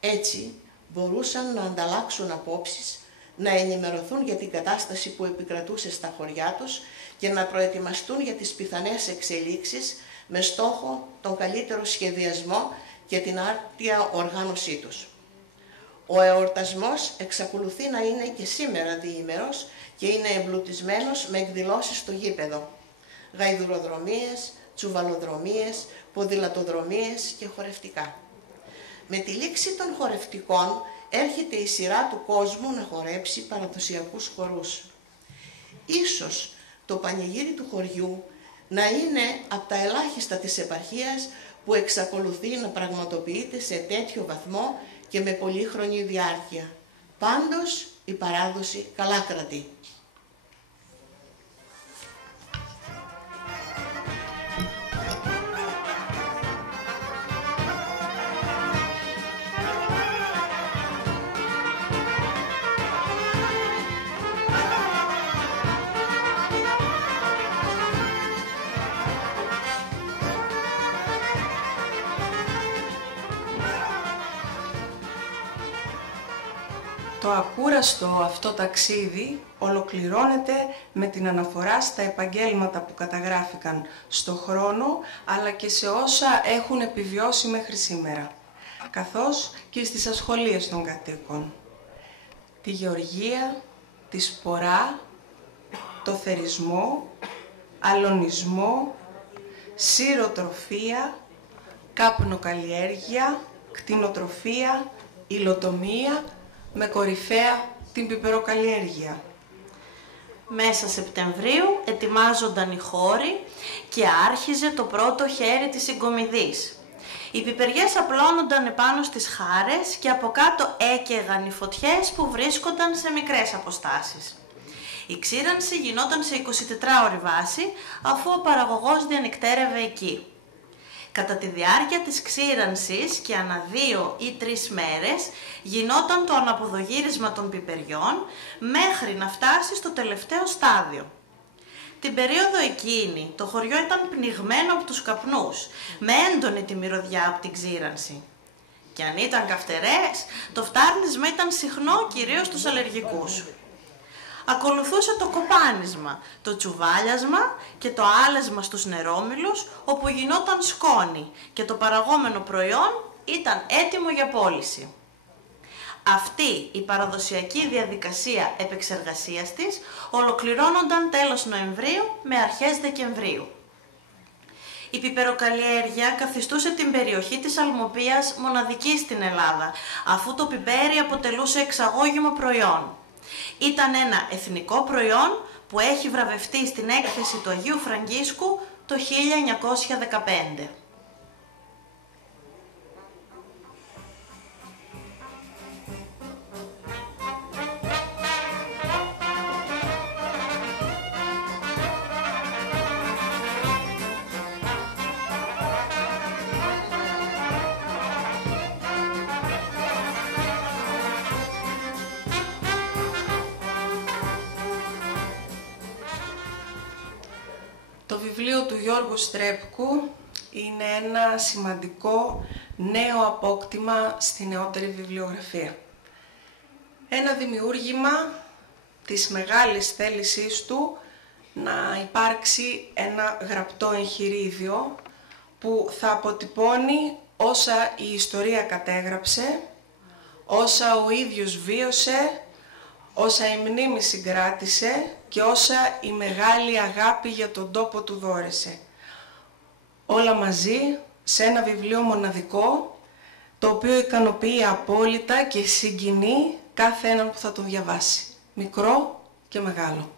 Έτσι, μπορούσαν να ανταλλάξουν απόψεις, να ενημερωθούν για την κατάσταση που επικρατούσε στα χωριά τους και να προετοιμαστούν για τις πιθανές εξελίξεις με στόχο τον καλύτερο σχεδιασμό και την άρτια οργάνωσή τους. Ο εορτασμός εξακολουθεί να είναι και σήμερα διήμερος και είναι εμπλουτισμένος με εκδηλώσεις στο γήπεδο. Γαϊδουροδρομίες, τσουβαλοδρομίες, ποδηλατοδρομίες και χορευτικά. Με τη λήξη των χορευτικών έρχεται η σειρά του κόσμου να χορέψει παραδοσιακούς χορούς. Ίσως το πανηγύρι του χωριού να είναι από τα ελάχιστα της επαρχίας που εξακολουθεί να πραγματοποιείται σε τέτοιο βαθμό και με πολύχρονη διάρκεια. Πάντως η παράδοση καλά κρατεί. Το ακούραστο αυτό ταξίδι ολοκληρώνεται με την αναφορά στα επαγγέλματα που καταγράφηκαν στο χρόνο, αλλά και σε όσα έχουν επιβιώσει μέχρι σήμερα, καθώς και στις ασχολίες των κατοίκων. Τη γεωργία, τη σπορά, το θερισμό, αλωνισμό, σύροτροφία, κάπνοκαλλιέργεια, κτηνοτροφία, υλοτομία, με κορυφαία την πιπεροκαλλιέργεια. Μέσα Σεπτεμβρίου ετοιμάζονταν οι χώροι και άρχιζε το πρώτο χέρι της συγκομιδής. Οι πιπεριές απλώνονταν επάνω στις χάρες και από κάτω έκαιγαν οι φωτιές που βρίσκονταν σε μικρές αποστάσεις. Η ξύρανση γινόταν σε 24ωρη βάση, αφού ο παραγωγός διανυκτέρευε εκεί. Κατά τη διάρκεια της ξύρανσης και ανά 2 ή 3 μέρες γινόταν το αναποδογύρισμα των πιπεριών μέχρι να φτάσει στο τελευταίο στάδιο. Την περίοδο εκείνη το χωριό ήταν πνιγμένο από τους καπνούς, με έντονη τη μυρωδιά από την ξύρανση. Και αν ήταν καυτερές, το φτάρνισμα ήταν συχνό κυρίως στους αλλεργικούς. Ακολουθούσε το κοπάνισμα, το τσουβάλιασμα και το άλεσμα στους νερόμυλους, όπου γινόταν σκόνη και το παραγόμενο προϊόν ήταν έτοιμο για πώληση. Αυτή η παραδοσιακή διαδικασία επεξεργασίας της ολοκληρώνονταν τέλος Νοεμβρίου με αρχές Δεκεμβρίου. Η πιπεροκαλλιέργεια καθιστούσε την περιοχή της Αλμοπίας μοναδική στην Ελλάδα, αφού το πιπέρι αποτελούσε εξαγώγημο προϊόν. Ήταν ένα εθνικό προϊόν που έχει βραβευτεί στην έκθεση του Αγίου Φραγκίσκου το 1915. Το βιβλίο του Γιώργου Στρέπκου είναι ένα σημαντικό νέο απόκτημα στη νεότερη βιβλιογραφία. Ένα δημιούργημα της μεγάλης θέλησής του να υπάρξει ένα γραπτό εγχειρίδιο που θα αποτυπώνει όσα η ιστορία κατέγραψε, όσα ο ίδιος βίωσε, όσα η μνήμη συγκράτησε και όσα η μεγάλη αγάπη για τον τόπο του δώρεσε. Όλα μαζί σε ένα βιβλίο μοναδικό, το οποίο ικανοποιεί απόλυτα και συγκινεί κάθε έναν που θα το διαβάσει, μικρό και μεγάλο.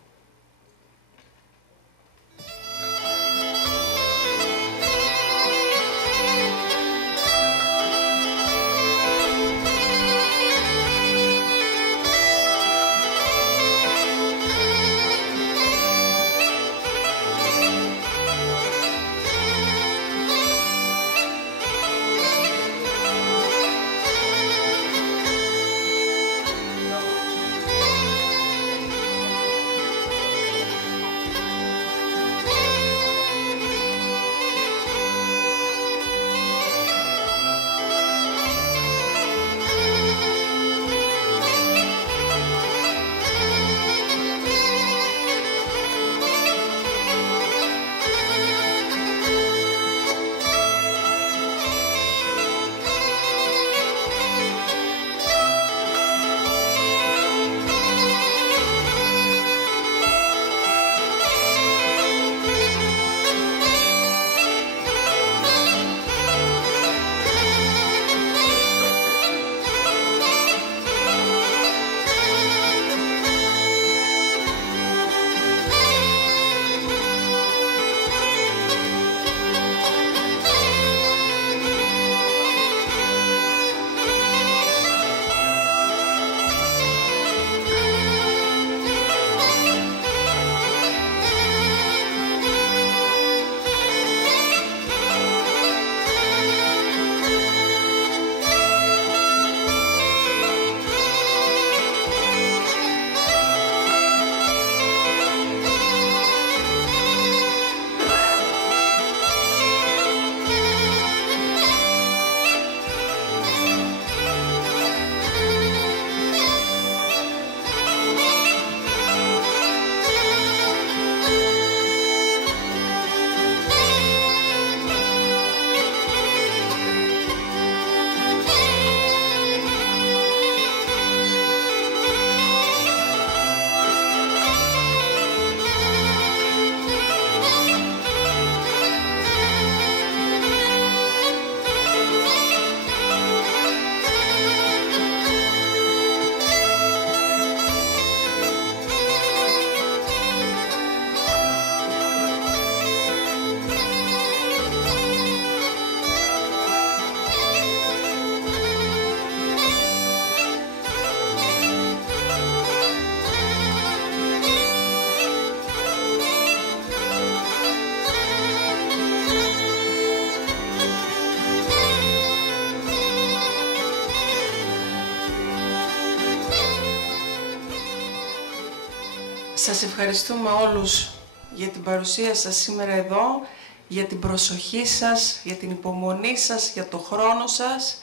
Σας ευχαριστούμε όλους για την παρουσία σας σήμερα εδώ, για την προσοχή σας, για την υπομονή σας, για το χρόνο σας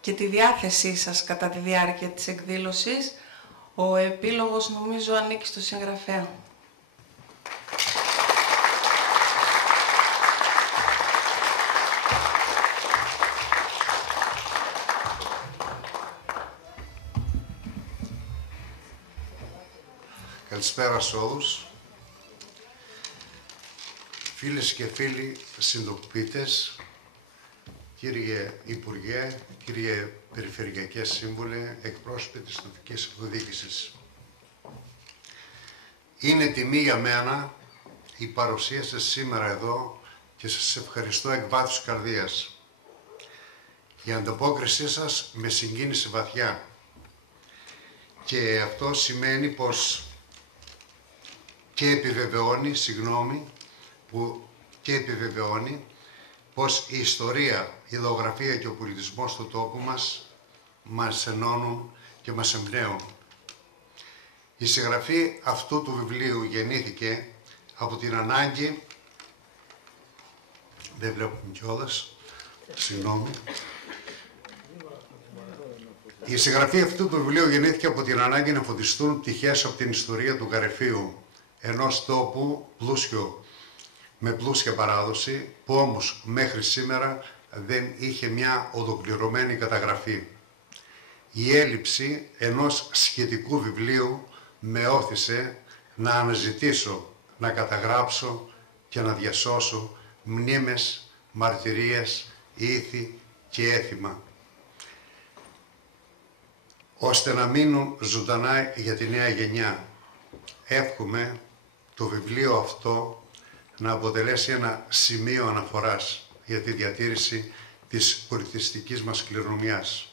και τη διάθεσή σας κατά τη διάρκεια της εκδήλωσης. Ο επίλογος νομίζω ανήκει στο συγγραφέα. Καλησπέρα σε όλους. Φίλες και φίλοι συντοπίτες, κύριε Υπουργέ, κύριε Περιφερειακέ Σύμβουλε, εκπρόσωποι της τοπικής αυτοδιοίκησης. Είναι τιμή για μένα η παρουσία σας σήμερα εδώ και σας ευχαριστώ εκ βάθους καρδίας. Η ανταπόκρισή σας με συγκίνησε βαθιά και αυτό σημαίνει πως και επιβεβαιώνει πως η ιστορία, η ιδεογραφία και ο πολιτισμός του τόπου μας ενώνουν και μας εμπνέουν. Η συγγραφή αυτού του βιβλίου γεννήθηκε από την ανάγκη, δεν βλέπουμε κιόλας, συγγνώμη. Η συγγραφή αυτού του βιβλίου γεννήθηκε από την ανάγκη να φωτιστούν πτυχές από την ιστορία του Γαρεφείου, ενός τόπου πλούσιο, με πλούσια παράδοση, που όμως μέχρι σήμερα δεν είχε μια ολοκληρωμένη καταγραφή. Η έλλειψη ενός σχετικού βιβλίου με όθησε να αναζητήσω, να καταγράψω και να διασώσω μνήμες, μαρτυρίες, ήθη και έθιμα, ώστε να μείνουν ζωντανά για τη νέα γενιά. Εύχομαι το βιβλίο αυτό να αποτελέσει ένα σημείο αναφοράς για τη διατήρηση της πολιτιστικής μας κληρονομιάς.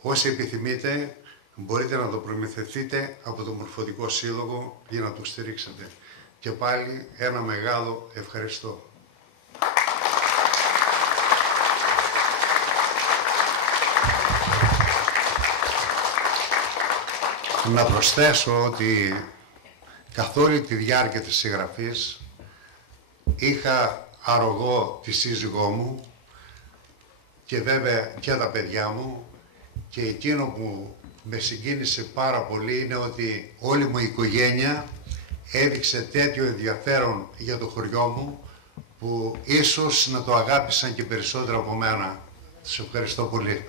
Όσοι επιθυμείτε, μπορείτε να το προμηθευτείτε από το Μορφωτικό Σύλλογο για να το στηρίξετε. Και πάλι ένα μεγάλο ευχαριστώ. Να προσθέσω ότι καθ' όλη τη διάρκεια της συγγραφής είχα αρρωγό τη σύζυγό μου και βέβαια και τα παιδιά μου, και εκείνο που με συγκίνησε πάρα πολύ είναι ότι όλη μου η οικογένεια έδειξε τέτοιο ενδιαφέρον για το χωριό μου που ίσως να το αγάπησαν και περισσότερο από μένα. Σας ευχαριστώ πολύ.